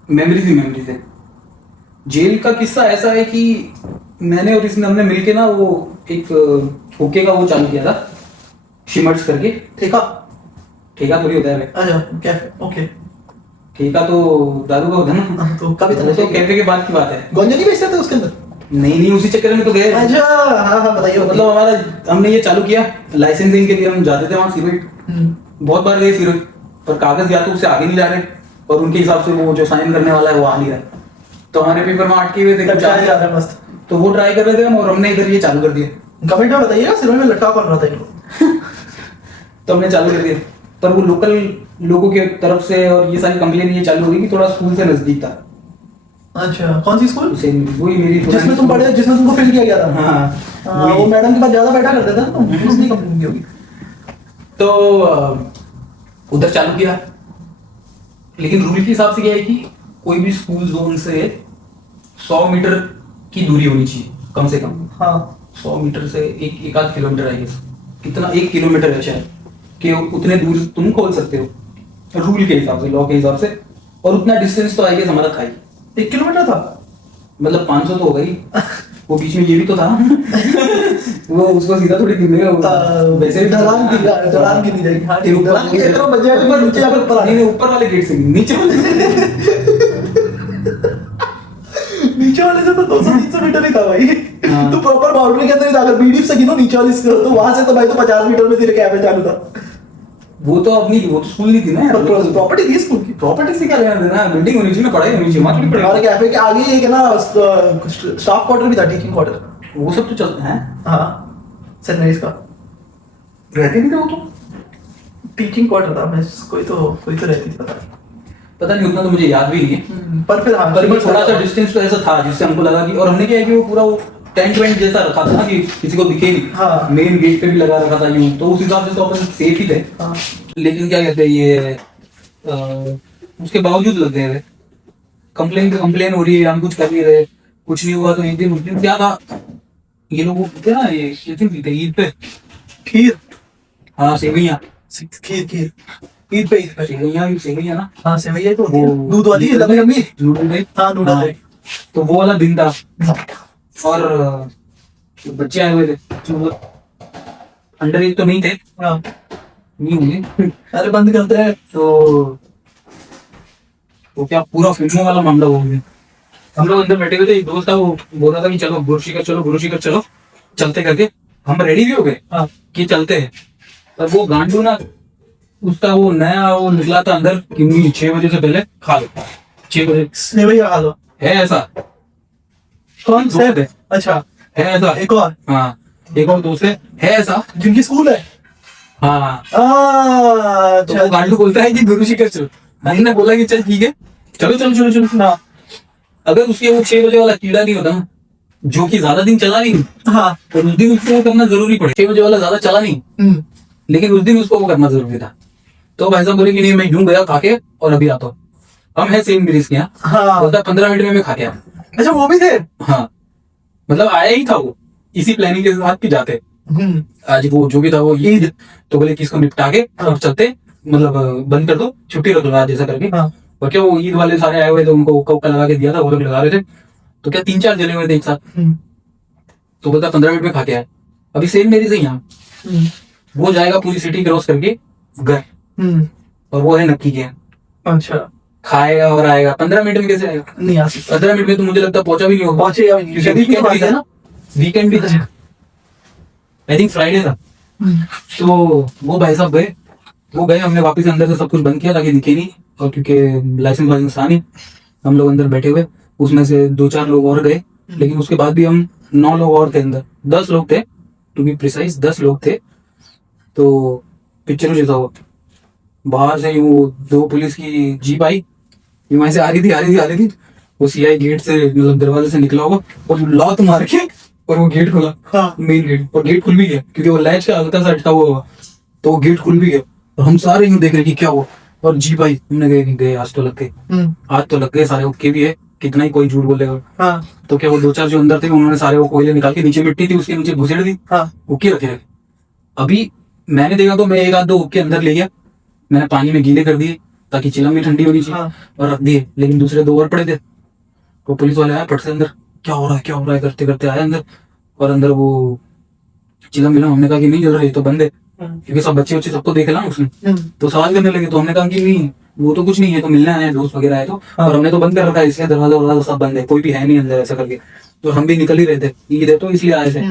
मेमोरीज ही मेमोरीज है। जेल का किस्सा ऐसा है कि मैंने और इसने हमने मिलके ना वो एक हुक्के का वो चालू किया था, शिमर्स करके। ठेका? ठेका थोड़ी होता है भाई। अच्छा कैफे, ओके। ठेका तो दारू का होता है ना, तो कभी वो तो कैफे के बाद की बात है। गंजा नहीं बेचते थे उसके अंदर? नहीं उसी चक्कर में तो गए। अच्छा हाँ हाँ बताइए। मतलब हमारा हमने ये चालू किया लाइसेंसिंग के लिए, हम जाते थे वहाँ सीरोइट, बहुत बार गए सीरोइट, पर कागज या तो उससे आगे नहीं जा रहे और उनके हिसाब से वो जो साइन करने वाला है वो आ नहीं रहा, तो हमारे पेपर में अटके हुए थे कुछ जा रहा है मस्त। तो वो ट्राई कर रहे थे हम, और हमने इधर ये चालू कर दिया। कमेंट में बताइएगा सिरों में लटका कौन रहा था इनको। तो हमने चालू कर दिया, पर वो लोकल लोगों की तरफ से और ये सारी कंप्लेन ये चालू हुई कि थोड़ा स्कूल से नजदीक था। अच्छा कौन सी स्कूल? वही मेरी जिसमें तुम पढ़े, जिसमें तुमको फेल किया गया था? हाँ वो मैडम के पास ज्यादा बैठा करते थे ना, तो उसने कंप्लेन की होगी। तो उधर चालू किया, लेकिन रूल के हिसाब से क्या है कि कोई भी स्कूल जोन से 100 मीटर की दूरी होनी चाहिए कम से कम। हाँ 100 मीटर से एक आध किलोमीटर आई गेस, कितना 1 किलोमीटर है शायद, कि उतने दूर तुम खोल सकते हो रूल के हिसाब से, लॉ के हिसाब से। और उतना डिस्टेंस तो आई गेस हमारा था ही, 1 किलोमीटर था। मतलब 500 तो होगा ही, वो बीच में ये भी तो था। वो उसको सीधा थोड़ी गिनेगा वो, वैसे भी ढलान की नहीं जाएगी। हाँ ऊपर ढलान की तरफ बच जाएगा, पर नीचे जाकर ऊपर आ नहीं, ऊपर वाले गेट से नीचे वाले नीचे वाले से तो 200-300 मीटर ही था भाई। हाँ। तो प्रॉपर बाउंड्री के अंदर ही था। अगर बीडीएफ से गिनो नीचे वाली से, तो वहां से तो भाई तो 50 मीटर में तेरे कैफे चालू था। वो तो अब नहीं, वो तो स्कूल नहीं थी ना यार, प्रॉपर्टी थी स्कूल की। प्रॉपर्टी से क्या लेना देना, बिल्डिंग होनी चाहिए, पढ़ाई होनी चाहिए, वहां थोड़ी हमारे पढ़ाई। कैफे के आगे ही एक है ना स्टाफ क्वार्टर भी था, टीचिंग क्वार्टर। वो सब तो चलते हैं, हाँ सेंट मेरीज का रहते नहीं थे वो तो। टीचिंग क्वार्टर था। मैं कोई तो रहती थी, पता नहीं, उतना तो मुझे याद भी नहीं है, पर फिर हाँ पर थोड़ा सा डिस्टेंस तो ऐसा था जिससे हमको लगा कि, और हमने क्या है कि वो पूरा वो टेंट वेंट जैसा रखा था ना कि किसी को दिखे नहीं। हाँ। मेन गेट पे भी लगा रखा था यूं, तो उस हिसाब से तो अपन सेफ ही थे। हाँ। लेकिन क्या कहते हैं ये उसके बावजूद लग गए थे, कंप्लेन हो रही है, हम कुछ कर नहीं रहे, कुछ नहीं हुआ। तो एक दिन क्या था, ये लोग वो पीते ना, ये दिन पीते ईद पे खीर। हाँ सेवैयाँ, खीर ईद पे सेवैयाँ ना, हाँ सेवैया तो होती है, वो- दूध वाली लंबी लंबी। Noodle type. हाँ नूडल हाँ, तो वो वाला दिन था, और बच्चे आए हुए थे, मतलब अंडर एज तो नहीं थे, हाँ नहीं होंगे। अरे बंद करते हैं। तो वो क्या पूरा फिल्मों वाला मामला हो गया। हम लोग अंदर बैठे हुए थे, एक दोस्त था वो बोल रहा था कि चलो गुरुशिखर चलो, चलते करके हम रेडी भी हो गए हाँ कि चलते हैं। पर वो गांडू ना, उसका वो नया वो निकला था अंदर कि नहीं 6 बजे से पहले खा लो, 6 बजे सेवैया खा लो। है ऐसा। कौन से? दोस्त है, अच्छा है ऐसा। एक और हाँ एक और दोस्त है ऐसा। जिनकी स्कूल है। हाँ तो अच्छा वो गांडू बोलता है कि गुरुशिखर चलो, हमने बोला कि चल ठीक है चलो। हाँ अगर उसके वो 6 बजे वाला कीड़ा नहीं होता ना, जो कि ज्यादा दिन चला नहीं, हाँ तो उस दिन उसको वो करना जरूरी पड़े। 6 बजे वाला ज्यादा चला नहीं, लेकिन उस दिन उसको वो करना जरूरी था। तो भाई साहब बोले कि नहीं, मैं यूं गया खा के और अभी आता हूँ। हम है सेम ब्रिज के यहाँ, हाँ। बोलता 15 मिनट में मैं खा के आया। अच्छा वो भी थे। हाँ मतलब आया ही था वो इसी प्लानिंग के साथ कि जाते हम्म। आज वो जो भी था वो ईद, तो बोले कि इसको निपटा के और चलते, मतलब बंद कर दो, छुट्टी रख दो आज जैसा करके। हाँ और क्या वो ईद वाले सारे आए हुए थे, उनको हुक्का लगा के दिया था, वो लोग लगा रहे थे, तो क्या 3-4 जने हुए थे एक साथ। तो बोलता 15 मिनट में खा के आए। अभी सेम मेरी से यहाँ वो जाएगा पूरी सिटी क्रॉस करके घर, और वो है नक्की के, अच्छा खाएगा और आएगा। 15 मिनट में कैसे आएगा? नहीं आ सकता, 15 मिनट में तो मुझे लगता है पहुंचा भी नहीं होगा। पहुंचेगा भी नहीं, क्योंकि शरीर की वीकेंड बात भी था है ना, वीकेंड भी था, आई थिंक फ्राइडे था। तो वो भाई साहब गए, वो गए, हमने वापस अंदर से सब कुछ बंद किया ताकि दिखे नहीं, और क्योंकि लाइसेंस वाइसेंस था नहीं, हम लोग अंदर बैठे हुए। उसमें से 2-4 लोग और गए, लेकिन उसके बाद भी हम 9 लोग और थे अंदर, 10 लोग थे टू बी प्रिसाइज, 10 लोग थे। तो पिक्चर जैसा हुआ, बाहर से यूं 2 पुलिस की जीप आई, यूं वहां से आ रही थी। वो सीआई गेट से मतलब दरवाजे से निकला होगा और लात मार के और वो गेट खोला, हाँ। मेन गेट, और गेट खुल भी गया क्योंकि वो लैच का हल्का सा अटका हुआ होगा, तो वो गेट खुल भी गया। और हम सारे यूं देख रहे कि क्या हुआ, और जीप आई, हमने गए आज तो लग गए, आज तो लग गए सारे, ओके भी है, कितना ही कोई झूठ बोलेगा। हाँ तो क्या वो 2-4 जो अंदर थे उन्होंने सारे वो कोयले निकाल के, नीचे मिट्टी थी उसके नीचे घुसेड़ दी, हाँ ओके रखे। अभी मैंने देखा तो मैं 1-2 हुक्के अंदर ले गया, मैंने पानी में गीले कर दिए ताकि चिलम भी ठंडी होनी चाहिए, हाँ। और रख दिए। लेकिन दूसरे 2 और पड़े थे, वो पुलिस वाले आए फट से अंदर, क्या हो रहा है करते करते आए अंदर, और अंदर वो चिलम मिलम, हमने कहा कि नहीं जल रही तो बंद है, क्योंकि सब बच्चे सबको देख ला उसने, तो सवाल करने लगे। तो हमने कहा कि नहीं वो तो कुछ नहीं है, तो मिलने आए दोस्त वगैरह आए तो, और हमने तो बंद कर रखा है इसलिए दरवाजा सब बंद है, कोई भी है नहीं अंदर ऐसा करके। तो हम भी निकल ही रहे थे, ईद है तो इसलिए आए थे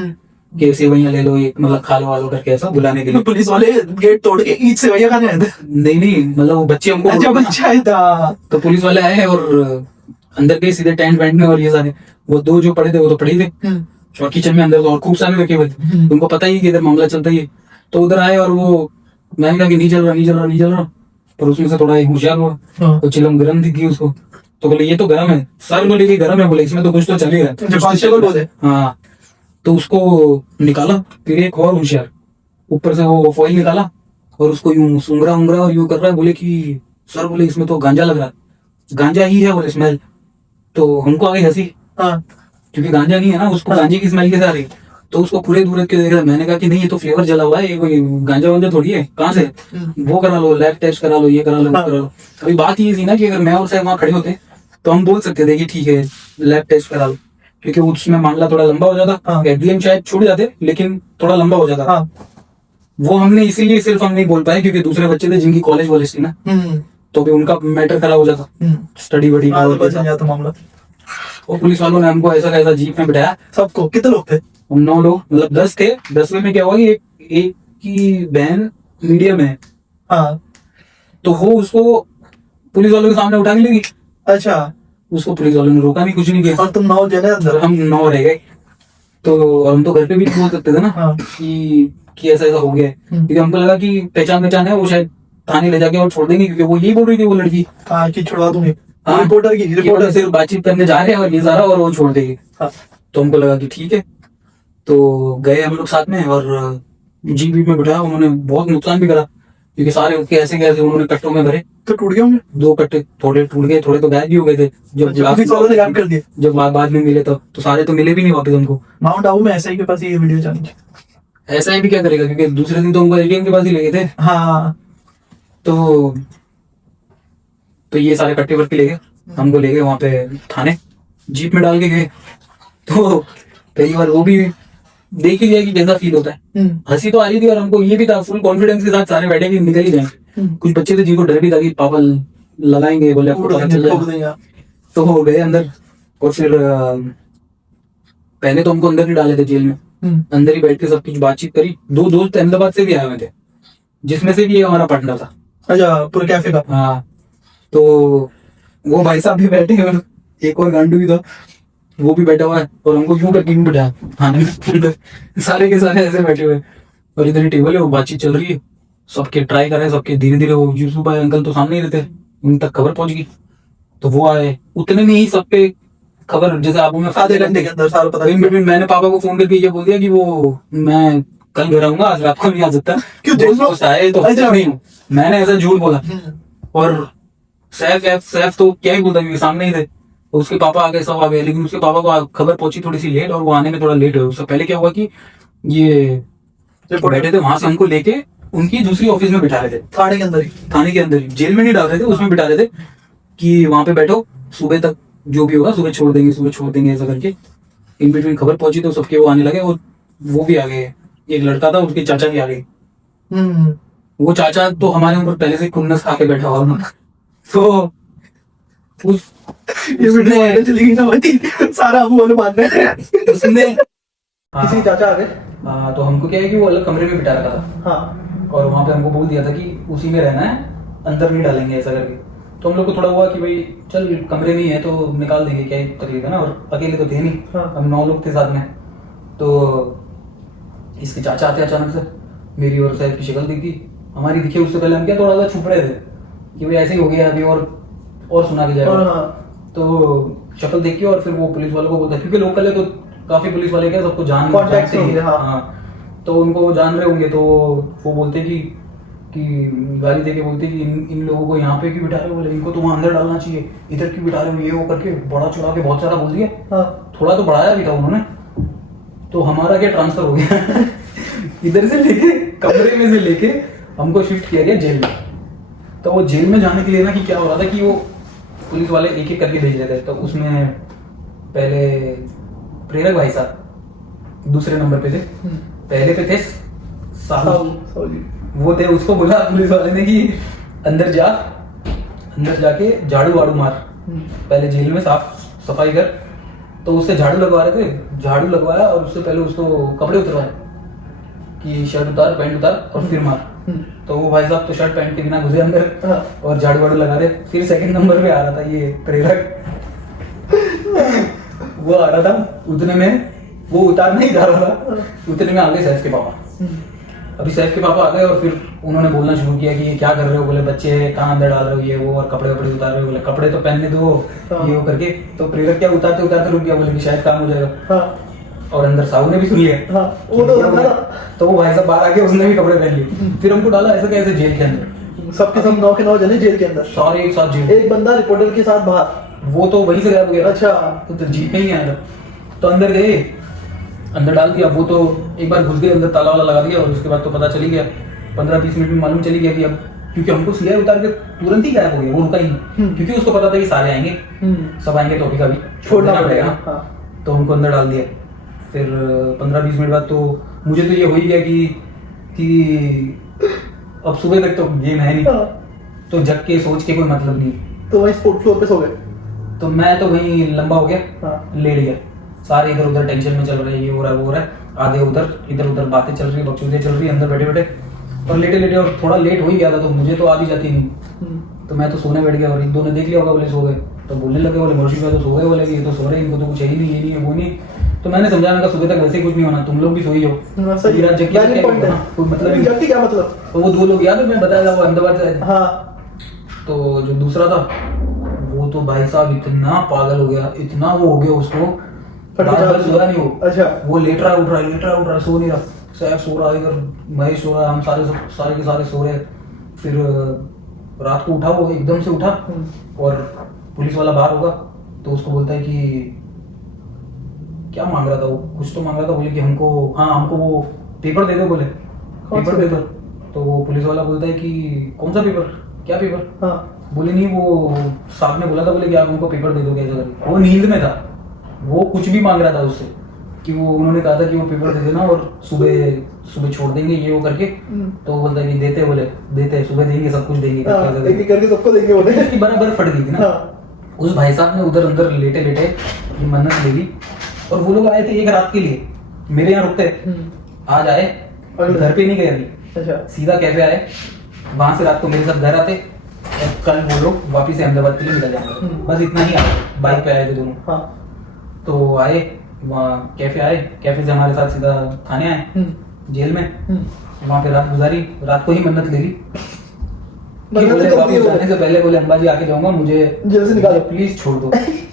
कि सेवइयां ले लो, एक मतलब खा लो वालो करके ऐसा बुलाने के लिए। पुलिस वाले गेट तोड़ के ईद से भैया खाने आए थे? नहीं मतलब वो बच्चे हमको, अच्छा बच्चा है था। तो पुलिस वाले आए और अंदर गए सीधे टेंट वेंट में, और ये सारे वो 2 जो पड़े थे वो तो पड़े ही थे, और किचन में अंदर तो और खूब सारे रखे हुए थे, तुमको पता ही कि इधर मामला चलता ही है। तो उधर आए और वो मैंने कहा कि नहीं चल रहा, पर उसमें से थोड़ा होशियार हुआ, तो चिलम गर्म दिखी उसको, तो बोले ये तो गर्म है, सर बोले कि गर्म है, बोले इसमें तो कुछ तो चल ही रहा है। हाँ, तो उसको निकाला, फिर एक और होशियार ऊपर से वो फॉइल निकाला और उसको यूं सूंघ रहा और यूं कर रहा है, बोले कि सर बोले इसमें तो गांजा लग रहा है, गांजा ही है बोले स्मेल। तो हमको आ गई हंसी, क्योंकि गांजा नहीं है ना, उसको गांजे की स्मेल कैसे आ रही। तो उसको पूरे दूर के देख रहा, मैंने कहा कि नहीं ये तो फ्लेवर जला हुआ है, ये कोई गांजा वांजा थोड़ी है, कहाँ से, वो करा लो, लैब टेस्ट करा लो, ये करा लो, वो करा लो। अभी बात ये थी ना कि अगर मैं और साहब वहाँ खड़े होते तो हम बोल सकते थे कि ठीक है लैब टेस्ट करा लो, क्योंकि उसमें मामला थोड़ा लंबा हो जाता, एग्जाम शायद छूट जाते लेकिन थोड़ा लंबा हो जाता। वो हमने इसीलिए सिर्फ हम नहीं बोल पाए क्योंकि दूसरे बच्चे थे जिनकी कॉलेज वॉलेज थी ना, तो भी उनका मैटर खराब हो जाता, स्टडी बड़ी जाता मामला। और पुलिस वालों ने हमको ऐसा कैसा जीप में बिठाया, सबको। कितने लोग थे? हम 9 लोग, मतलब 10 थे। 10 में क्या हुआ कि एक की बहन मीडियम है, तो वो उसको पुलिस वालों के सामने उठा के लेगी। अच्छा, उसको पुलिस वालों ने रोका भी, कुछ नहीं किया। और तुम 9 जने अंदर? हम 9 रह गए। तो हम तो घर पे भी बोल सकते थे ना कि ऐसा हो गया है, क्योंकि हमको लगा कि पहचान है, वो शायद थाने ले जाके और छोड़ देंगे, क्योंकि वो यही बोल रही थी वो लड़की कि छुड़वा दूंगी। हाँ, रिपोर्टर सिर्फ बातचीत करने जा रहे हैं और ये सारा, और वो छोड़ देगी। तो हमको लगा कि ठीक है, तो गए हम लोग साथ में और जीप में बिठाया। उन्होंने बहुत नुकसान भी करा, क्योंकि सारे उसके ऐसे कैसे उन्होंने कट्टों में भरे, तो टूट गए होंगे 2 कट्टे, थोड़े टूट गए, थोड़े तो गायब भी हो गए थे। जब बाद में मिले तब तो सारे तो मिले भी नहीं वापस हमको। माउंट आबू में एसआई के पास ये वीडियो जानी, ऐसा ही भी क्या करेगा, क्योंकि दूसरे दिन तो हमको एटीएम के पास ही ले गए थे। हाँ, तो ये सारे कट्टे वट्टे ले गए, हमको ले गए वहां पे थाने, जीप में डाल के गए। तो पहली बार वो भी देख ही लिया कि कैसा फील होता है। हंसी तो आ रही थी और हमको ये भी था फुल कॉन्फिडेंस के साथ सारे बैठे कि निकल ही जाएंगे। कुछ बच्चे थे जिनको डर भी था कि पापा लगाएंगे, बोले पता चल जाएगा। तो हो गए अंदर, और फिर पहले तो हमको अंदर ही डाले थे जेल में, अंदर ही बैठ के सब कुछ बातचीत करी। 2 दोस्त अहमदाबाद से भी आए हुए थे, जिसमें से भी ये हमारा पार्टनर था। अच्छा, पूरे कैफे का? हाँ, तो वो भाई साहब भी बैठे हैं, एक और गांडू भी था, वो भी बैठा हुआ है, और हमको क्यों करके बिठाया थाने में। सारे के सारे ऐसे बैठे हुए, और इधर ही टेबल है, वो बातचीत चल रही है, सबके ट्राई कर रहे हैं, सबके धीरे धीरे। वो यूसुफ भाई अंकल तो सामने ही रहते, उन तक खबर पहुंच गई, तो वो आए। उतने में ही सब पे खबर, जैसे आपको मैं आधे घंटे के अंदर सारा पता। मैंने पापा को फोन करके ये बोल दिया कि वो मैं कल घर आऊंगा, आज रात को नहीं आ सकता, क्यों? दोस्त आए तो नहीं हूँ, मैंने ऐसा झूठ बोला। और सैफ तो क्या ही बोलता, क्योंकि सामने ही थे। तो उसके पापा आ गए, सब आ गए, लेकिन उसके पापा को खबर पहुंची थोड़ी सी लेट, और वो आने में थोड़ा लेट हुआ। उससे पहले क्या हुआ कि ये बैठे थे, वहां से हमको लेके उनकी दूसरी ऑफिस में बिठा रहे थे, थाने के अंदर ही, जेल में नहीं डाल रहे थे, उसमें बिठा रहे थे कि वहां पे बैठो, सुबह तक जो भी होगा सुबह छोड़ देंगे ऐसा करके। इन बिटवीन खबर पहुंची तो सबके वो आने लगे, और वो भी आ गए, एक लड़का था उसके चाचा भी आ गए। वो चाचा तो हमारे ऊपर पहले से खुन्नस खा के बैठा हुआ था। तो उस ये वीडियो वायरल चली गई ना भाई, सारा अबू वाले मान रहे हैं। उसने किसी चाचा आ गए। तो हमको क्या है कि वो अलग कमरे में बिठा रखा था, हाँ और वहां पे हमको बोल दिया था कि उसी में रहना है, अंदर नहीं डालेंगे ऐसा करके। तो हम लोग को थोड़ा हुआ कि भाई चल कमरे में ही है तो निकाल देंगे, क्या ही तकलीफ है ना, और अकेले तो थे नहीं, हाँ। हम 9 लोग थे साथ में। तो इसके चाचा आते अचानक से, मेरी और साहब की शक्ल दिखी, हमारी दिखी, उससे पहले हम क्या थोड़ा सा छुप रहे थे कि भाई ऐसे ही हो गया अभी, और सुना के और जाएगा। हाँ तो शक्ल देख के और फिर वो पुलिस वालों को बोलता है, क्योंकि लोकल है तो काफी पुलिस वाले क्या सबको Contacts जानते होंगे, हैं। हाँ। हाँ, तो उनको वो जान रहे होंगे, तो वो बोलते कि गाली देके बोलते कि इन लोगों को यहाँ पे क्यों बिठा रहे हो, बोले इनको तो वहाँ अंदर डालना चाहिए, इधर क्यों बिठा रहे हो, ये वो करके बड़ा चढ़ा के बहुत सारा बोल दिया। हाँ थोड़ा तो बढ़ाया भी था उन्होंने, तो हमारा क्या ट्रांसफर हो गया इधर से लेके कमरे में से लेके हमको शिफ्ट किया गया जेल में। तो वो जेल में जाने के लिए ना कि क्या हो रहा था कि वो पुलिस वाले एक एक करके भेज रहे थे। तो उसमें पहले प्रेरक भाई साहब दूसरे नंबर पे थे, पहले पे थे साहू, वो थे। उसको बोला पुलिस वाले ने कि अंदर जाके झाड़ू वाड़ू मार, पहले जेल में साफ सफाई कर। तो उससे झाड़ू लगवा रहे थे, झाड़ू लगवाया और उससे पहले उसको कपड़े उतरवाए कि शर्ट उतार पैंट उतार और फिर मार। तो वो भाई साहब तो शर्ट पैंट के बिना घुसे अंदर और झाड़ू वाड़ू लगा रहे। फिर सेकंड नंबर पे आ रहा था ये प्रेरक, वो आ रहा था, उतने में वो उतार नहीं जा रहा था, उतने में आ गए सैफ के पापा। अभी सैफ के पापा आ गए और फिर उन्होंने बोलना शुरू किया कि ये क्या कर रहे हो, बोले बच्चे हैं कहाँ अंदर डाल रहे हो ये वो, और कपड़े वपड़े उतार रहे हो, बोले कपड़े तो पहनने दो ये वो करके। तो प्रेरक क्या उतारते उतारते रुक गया, बोले कि शायद काम हो जाएगा। और अंदर साहू ने भी सुन लिया, वो तो वो भाई साहब बाहर आके उसने भी कपड़े पहन लिए। फिर हमको डाला ऐसे कैसे जेल के अंदर, सबके सब 9 के 9 जने जेल के अंदर, सारे एक साथ जेल। एक बंदा रिपोर्टर के साथ बाहर, वो तो वहीं से गायब हो गया। अच्छा। तो जीप में ही आया था, तो अंदर गए, अंदर डाल दिया। वो तो एक बार घुस गए अंदर, ताला वाला लगा दिया, और उसके बाद तो पता चली गया 15-20 मिनट में मालूम चली गया कि अब, क्योंकि हमको सीआई उतार के तुरंत ही गायब हो गया, वो रुका ही नहीं, क्योंकि उसको पता था कि सारे आएंगे, सब आएंगे तो अभी का भी छोड़ना पड़ेगा। तो हमको अंदर डाल दिया। फिर 15-20 मिनट बाद तो मुझे तो ये हो ही गया कि अब सुबह तक तो गेम है नहीं, तो जग के सोच के कोई मतलब नहीं। तो वहीं स्पोर्ट फ्लोर पे सो गए। तो मैं तो वहीं लंबा हो गया, लेट गया। सारे इधर उधर टेंशन में चल रहे हैं, ये हो रहा है वो हो रहा है, आधे उधर इधर उधर बातें चल रही है, बकचोदियां चल रही है अंदर बैठे बैठे, और लेटे लेटे, और थोड़ा लेट हो ही गया था तो मुझे तो आ भी जाती नहीं। तो मैं तो सोने बैठ गया, और एक दो ने देख लिया होगा, बोले सो गए, तो बोलने लगे, बोले मोर्शी तो सो गए, बोले कि ये तो सो रहे हैं, इनको तो कुछ है ही नहीं, ये नहीं है वो नहीं। तो मैंने समझा, मैंने सुबह तक वैसे ही कुछ नहीं होना, तुम लोग भी सोई जाओ, सही रात जग के कोई मतलब नहीं। जग के क्या मतलब? तो वो 2 लोग याद है मैं बताया था, वो अहमदाबाद से आए थे। हाँ। तो जो दूसरा था वो तो भाई साहब इतना पागल हो गया, इतना वो हो गया, उसको रात भर सोया नहीं वो। अच्छा। वो लेट रहा उठ रहा है, लेट रहा उठ रहा है, सो नहीं रहा। सैफ सो रहा है, इधर महेश सो रहा है, हम सारे के सारे सो रहे हैं। फिर रात को उठा, वो एकदम से उठा, और पुलिस वाला बाहर होगा, तो उसको बोलता है कि क्या मांग रहा था वो, कुछ तो मांग रहा था, बोले कि हमको वो पेपर दे दो, बोले पेपर दे दो। तो वो पुलिस वाला बोलता है कि कौन सा पेपर, क्या पेपर? हाँ। बोले नहीं, वो साहब ने बोला था, बोले कि आप उनको पेपर दे दो कैसे करके। वो नींद में था, वो कुछ भी मांग रहा था उससे, कि वो उन्होंने कहा था कि वो पेपर दे देना और सुबह छोड़ देंगे ये वो करके। तो वो बोलता है कि देते, बोले देते, सुबह देंगे, सब कुछ देंगे, एक करके सबको देंगे बोले। इसकी बराबर फट गई थी ना। उस भाई साहब ने उधर अंदर लेटे लेटे ये मन्नत ले ली, और वो लोग आए थे एक रात के लिए, मेरे यहाँ रुकते, आज आए, घर पे नहीं गए अभी, अच्छा। सीधा कैफे आए, वहां से रात को मेरे साथ घर आते, और कल वो लोग वापिस अहमदाबाद के लिए निकल जाएंगे। बस इतना ही आया, बाइक पे आए थे दोनों। तो आए वहाँ कैफे आए, कैफे से हमारे साथ सीधा थाने आए, जेल में। वहाँ पे रात गुजारी, रात को ही मन्नत ले ली। जाने से पहले बोले अंबाजी आके जाऊंगा, मुझे जेल से निकालो, प्लीज छोड़ दो,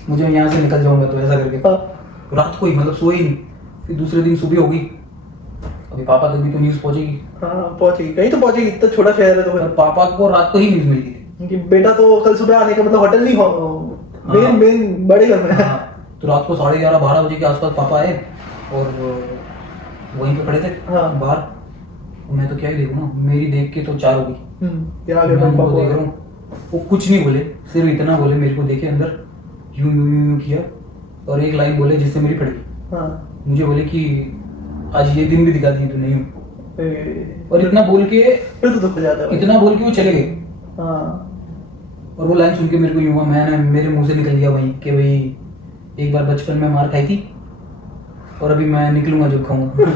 मुझे यहाँ से निकल जाऊंगा, तो ऐसा करके रात को ही, मतलब सोए ही नहीं। फिर दूसरे दिन सुबह होगी, अभी पापा तक भी तो न्यूज पहुंचेगी। पहुंचेगी, कहीं तो पहुंचेगी, इतना छोटा शहर है। तो पापा को रात को ही न्यूज मिल गई कि बेटा तो कल सुबह आने का, मतलब होटल नहीं हो, मेन बड़े घर में। तो रात को 11:30-12 बजे के आसपास पापा आए, और वहीं पे खड़े थे बाहर। मैं तो क्या ही देखूं ना, मेरी देख के तो 4 होगी, मैं उनको देख रहा हूँ, वो कुछ नहीं बोले, सिर्फ इतना बोले, मेरे को देखे अंदर यूं यूं यूं किया, और एक लाइन बोले जिससे मेरी फट गई। हाँ मुझे बोले कि आज ये दिन भी दिखा दी तूने यूं। और इतना बोल के, फिर तो दुख हो जाता है भाई। इतना बोल के वो चले गए। हाँ और वो लाइन सुन के मेरे को यूं हुआ, मैंने मेरे मुंह से निकल गया वही कि भाई एक बार बचपन में मार खाई थी और अभी मैं निकलूंगा जब खाऊंगा।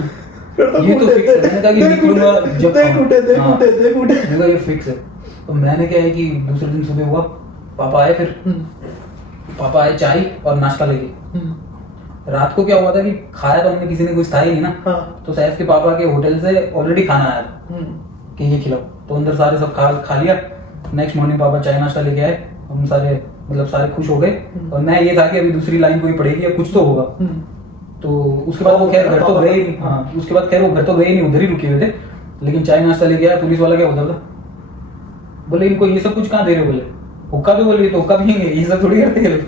ये तो फिक्स है। मैंने कहा कि निकलूंगा जब खाऊंगा। हाँ, मैंने कहा ये फिक्स है। तो मैंने क्या है कि दूसरे दिन सुबह हुआ, पापा आए, फिर पापा आए चाय और नाश्ता लेके। रात को क्या हुआ था कि खाया तो हमने किसी ने, कुछ था ही नहीं ना। हाँ। तो सैफ के पापा के होटल से ऑलरेडी खाना आया था कि ये खिलाओ, तो अंदर सारे सब खा लिया। नेक्स्ट मॉर्निंग पापा चाय नाश्ता लेके आए, हम सारे मतलब सारे खुश हो गए। और मैं ये था कि अभी दूसरी लाइन कोई पड़ेगी या कुछ तो होगा। तो उसके बाद वो खैर घर तो गए नहीं। हाँ, उसके बाद खैर वो घर तो गए नहीं, उधर ही रुके हुए थे। लेकिन चाय नाश्ता लेके आया। पुलिस वाला क्या होता था, बोले इनको ये सब कुछ कहाँ दे रहे हो, बोले हुक्का भी, बोले तो हुक्का पियेंगे, ये सब थोड़ी करते हैं।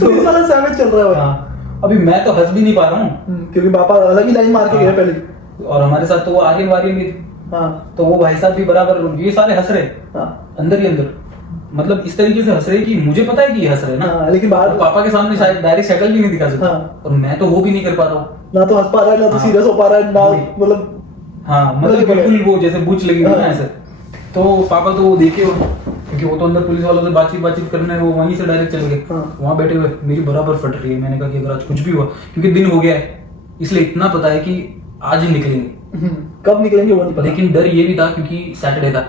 पुलिस वाला सैवेज चल रहा है भाई। हाँ, अभी मैं तो हंस भी नहीं पा रहा हूँ क्योंकि पापा अलग ही लाइन मार के गए पहले। और हमारे साथ तो वो आर्यन वार्यन भी थे। हाँ तो वो भाई साहब भी बराबर, ये सारे हंस रहे हाँ अंदर ही अंदर, मतलब इस तरीके से हंस रहे कि मुझे पता है कि ये हंस रहे ना। हाँ, लेकिन बाहर तो पापा के सामने शायद डायरेक्ट शक्ल भी नहीं दिखा सकता। हाँ। और मैं तो वो भी नहीं कर पा रहा हूँ। ना तो हंस पा रहा है, ना तो हाँ। सीरियस हो पा रहा है, ना वही। मतलब हाँ, मतलब मतलब बिल्कुल वो जैसे बूझ लगी हुई ना हाँ। ऐसे। तो पापा तो वो देखे, क्योंकि वो तो अंदर पुलिस वालों से बातचीत करने, वो वहीं से डायरेक्ट चले गए। हाँ। वहां बैठे हुए मेरी बराबर फट रही है। मैंने कहा कि अगर आज कुछ भी हुआ, क्योंकि दिन हो गया है, इसलिए इतना पता है कि आज ही निकलेंगे। कब निकलेंगे वो नहीं पता। लेकिन डर ये भी था क्योंकि सैटरडे था,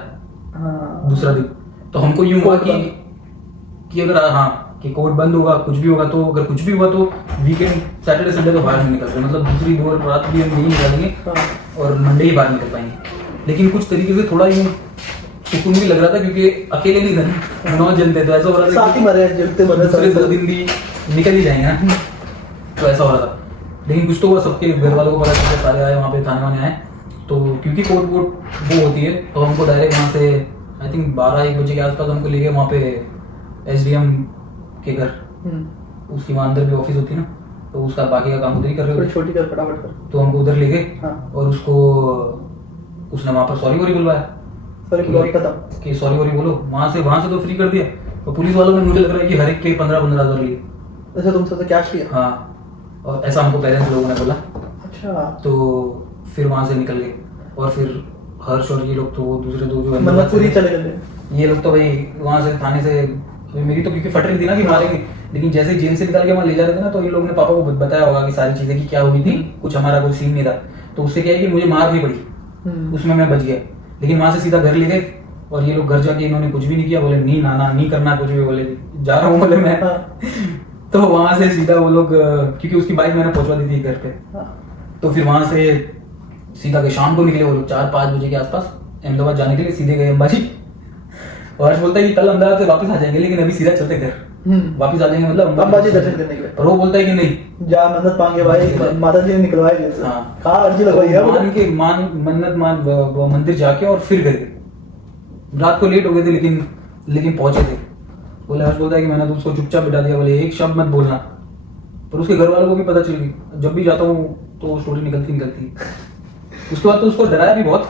हाँ दूसरा दिन। तो हमको यूं हुआ कोर्ट कि अगर हाँ कि कोर्ट बंद होगा, कुछ भी होगा, तो अगर कुछ भी हुआ तो वीकेंड सैटरडे संडे तो बाहर नहीं निकलते, मतलब दूसरी दो रात भी हम नहीं निकालेंगे हाँ। और मंडे ही बाहर निकल पाएंगे। लेकिन कुछ तरीके से थोड़ा यूं सुकून भी लग रहा था, क्योंकि अकेले नहीं थे, 9 जन थे, तो ऐसा हो रहा था साथ ही मरे, जलते मरे दूसरे सारे। 2 दिन भी निकल ही जाएंगे ना। तो ऐसा हो रहा था। लेकिन कुछ तो हुआ, सबके घर वालों को पता चला, सारे आए वहाँ पे, थाने वाने आए। तो क्योंकि कोर्ट वोट वो होती है, तो हमको डायरेक्ट वहाँ से आई थिंक 12-1 बजे के आसपास हमको ले गए वहाँ पे एसडीएम के घर। उसकी वहाँ अंदर भी ऑफिस होती है ना, तो उसका बाकी का काम उधर ही कर रहे थोड़ी थे। छोटी कर, फटाफट कर। तो हमको उधर ले गए। हाँ। और उसको उसने वहाँ पर सॉरी वॉरी बुलवाया सॉरी कि- खत्म। कि सॉरी वॉरी बोलो। वहाँ से तो फ्री कर दिया। तो पुलिस वालों ने, मुझे लग रहा है कि हर एक के 15-15 हज़ार लिए। अच्छा तुमसे तो कैश लिया? हाँ, और ऐसा हमको पेरेंट्स लोगों ने बोला। अच्छा तो फिर वहां से निकल गए। और फिर हर्ष और ये लोग तो दूसरे दो जो मतलब अहमदाबाद पूरी से- चले गए। ये लोग तो भाई वहां से थाने से, अभी मेरी तो क्योंकि फट रही थी ना कि मारेंगे, लेकिन जैसे ही जेल से निकाल के वहां ले जा रहे थे ना, तो इन लोगों ने पापा को बताया होगा कि सारी चीजें की क्या हुई थी। कुछ हमारा कोई सीन नहीं था, तो उससे क्या है कि मुझे मार नहीं पड़ी, उसमें मैं बच गया। लेकिन वहां से सीधा घर ले गए। और ये लोग घर जाके इन्होंने कुछ भी नहीं किया, बोले नहीं नाना नहीं करना कुछ भी, बोले जा रहा हूँ बोले मैं। तो वहां से सीधा वो लोग, क्योंकि उसकी बाइक मैंने पहुंचवा दी थी घर पे, तो फिर वहां से सीधा के शाम को निकले वो लोग 4-5 बजे के आसपास अहमदाबाद जाने के लिए, सीधे गए अंबाजी। और हर्ष बोलता है कि कल अहमदाबाद से वापस आ जाएंगे, लेकिन अभी सीधा चलते घर वापस आ जाएंगे, मतलब अंबाजी दर्शन करने के लिए। और वो बोलता है कि नहीं जा मन्नत मांगे भाई, माता जी ने निकलवाई जेल से। हाँ। कहाँ अर्जी लगवाई है? मन्नत मान वो मंदिर जाके और फिर गए। रात को लेट हो गए थे, लेकिन पहुंचे थे। बोले हर्ष बोलता है कि मैंने तो उसको चुपचाप बिठा दिया, बोले एक शब्द मत बोलना। पर उसके घर वालों को भी पता चल गई। जब भी जाता हूँ तो स्टोरी निकलती। उसके बाद तो उसको डराया भी बहुत,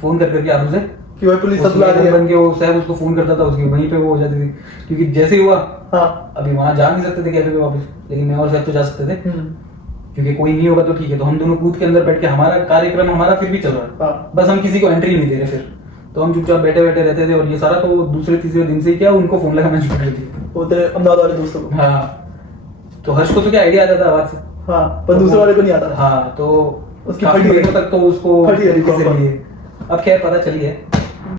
फोन करके आरू से कि भाई पुलिस सब ला रही है। बन के वो साहब उसको फोन करता था, उसकी वहीं पे वो हो जाती थी। क्योंकि जैसे ही हुआ, हाँ अभी वहां जा नहीं सकते थे कैफे पे वापस, लेकिन मैं और साहब तो जा सकते थे, क्योंकि कोई नहीं होगा तो ठीक है। तो हम दोनों कूद के अंदर बैठ के, हमारा कार्यक्रम हमारा फिर भी चल रहा है, हाँ। बस हम किसी को एंट्री नहीं दे रहे। फिर तो हम चुपचाप बैठे रहते थे। और ये सारा तो दूसरे तीसरे दिन से ही क्या उनको फोन लगाना शुरू कर दिया। वो तेरे अहमदाबाद वाले दोस्तों को। हाँ, तो हर्ष को तो क्या आइडिया आता था आवाज से। हाँ पर दूसरे वाले को नहीं आता था। हाँ, तो उसकी काफी फटी दिनों तक तो उसको फटी रही किसी proper। लिए, अब खैर पता चली है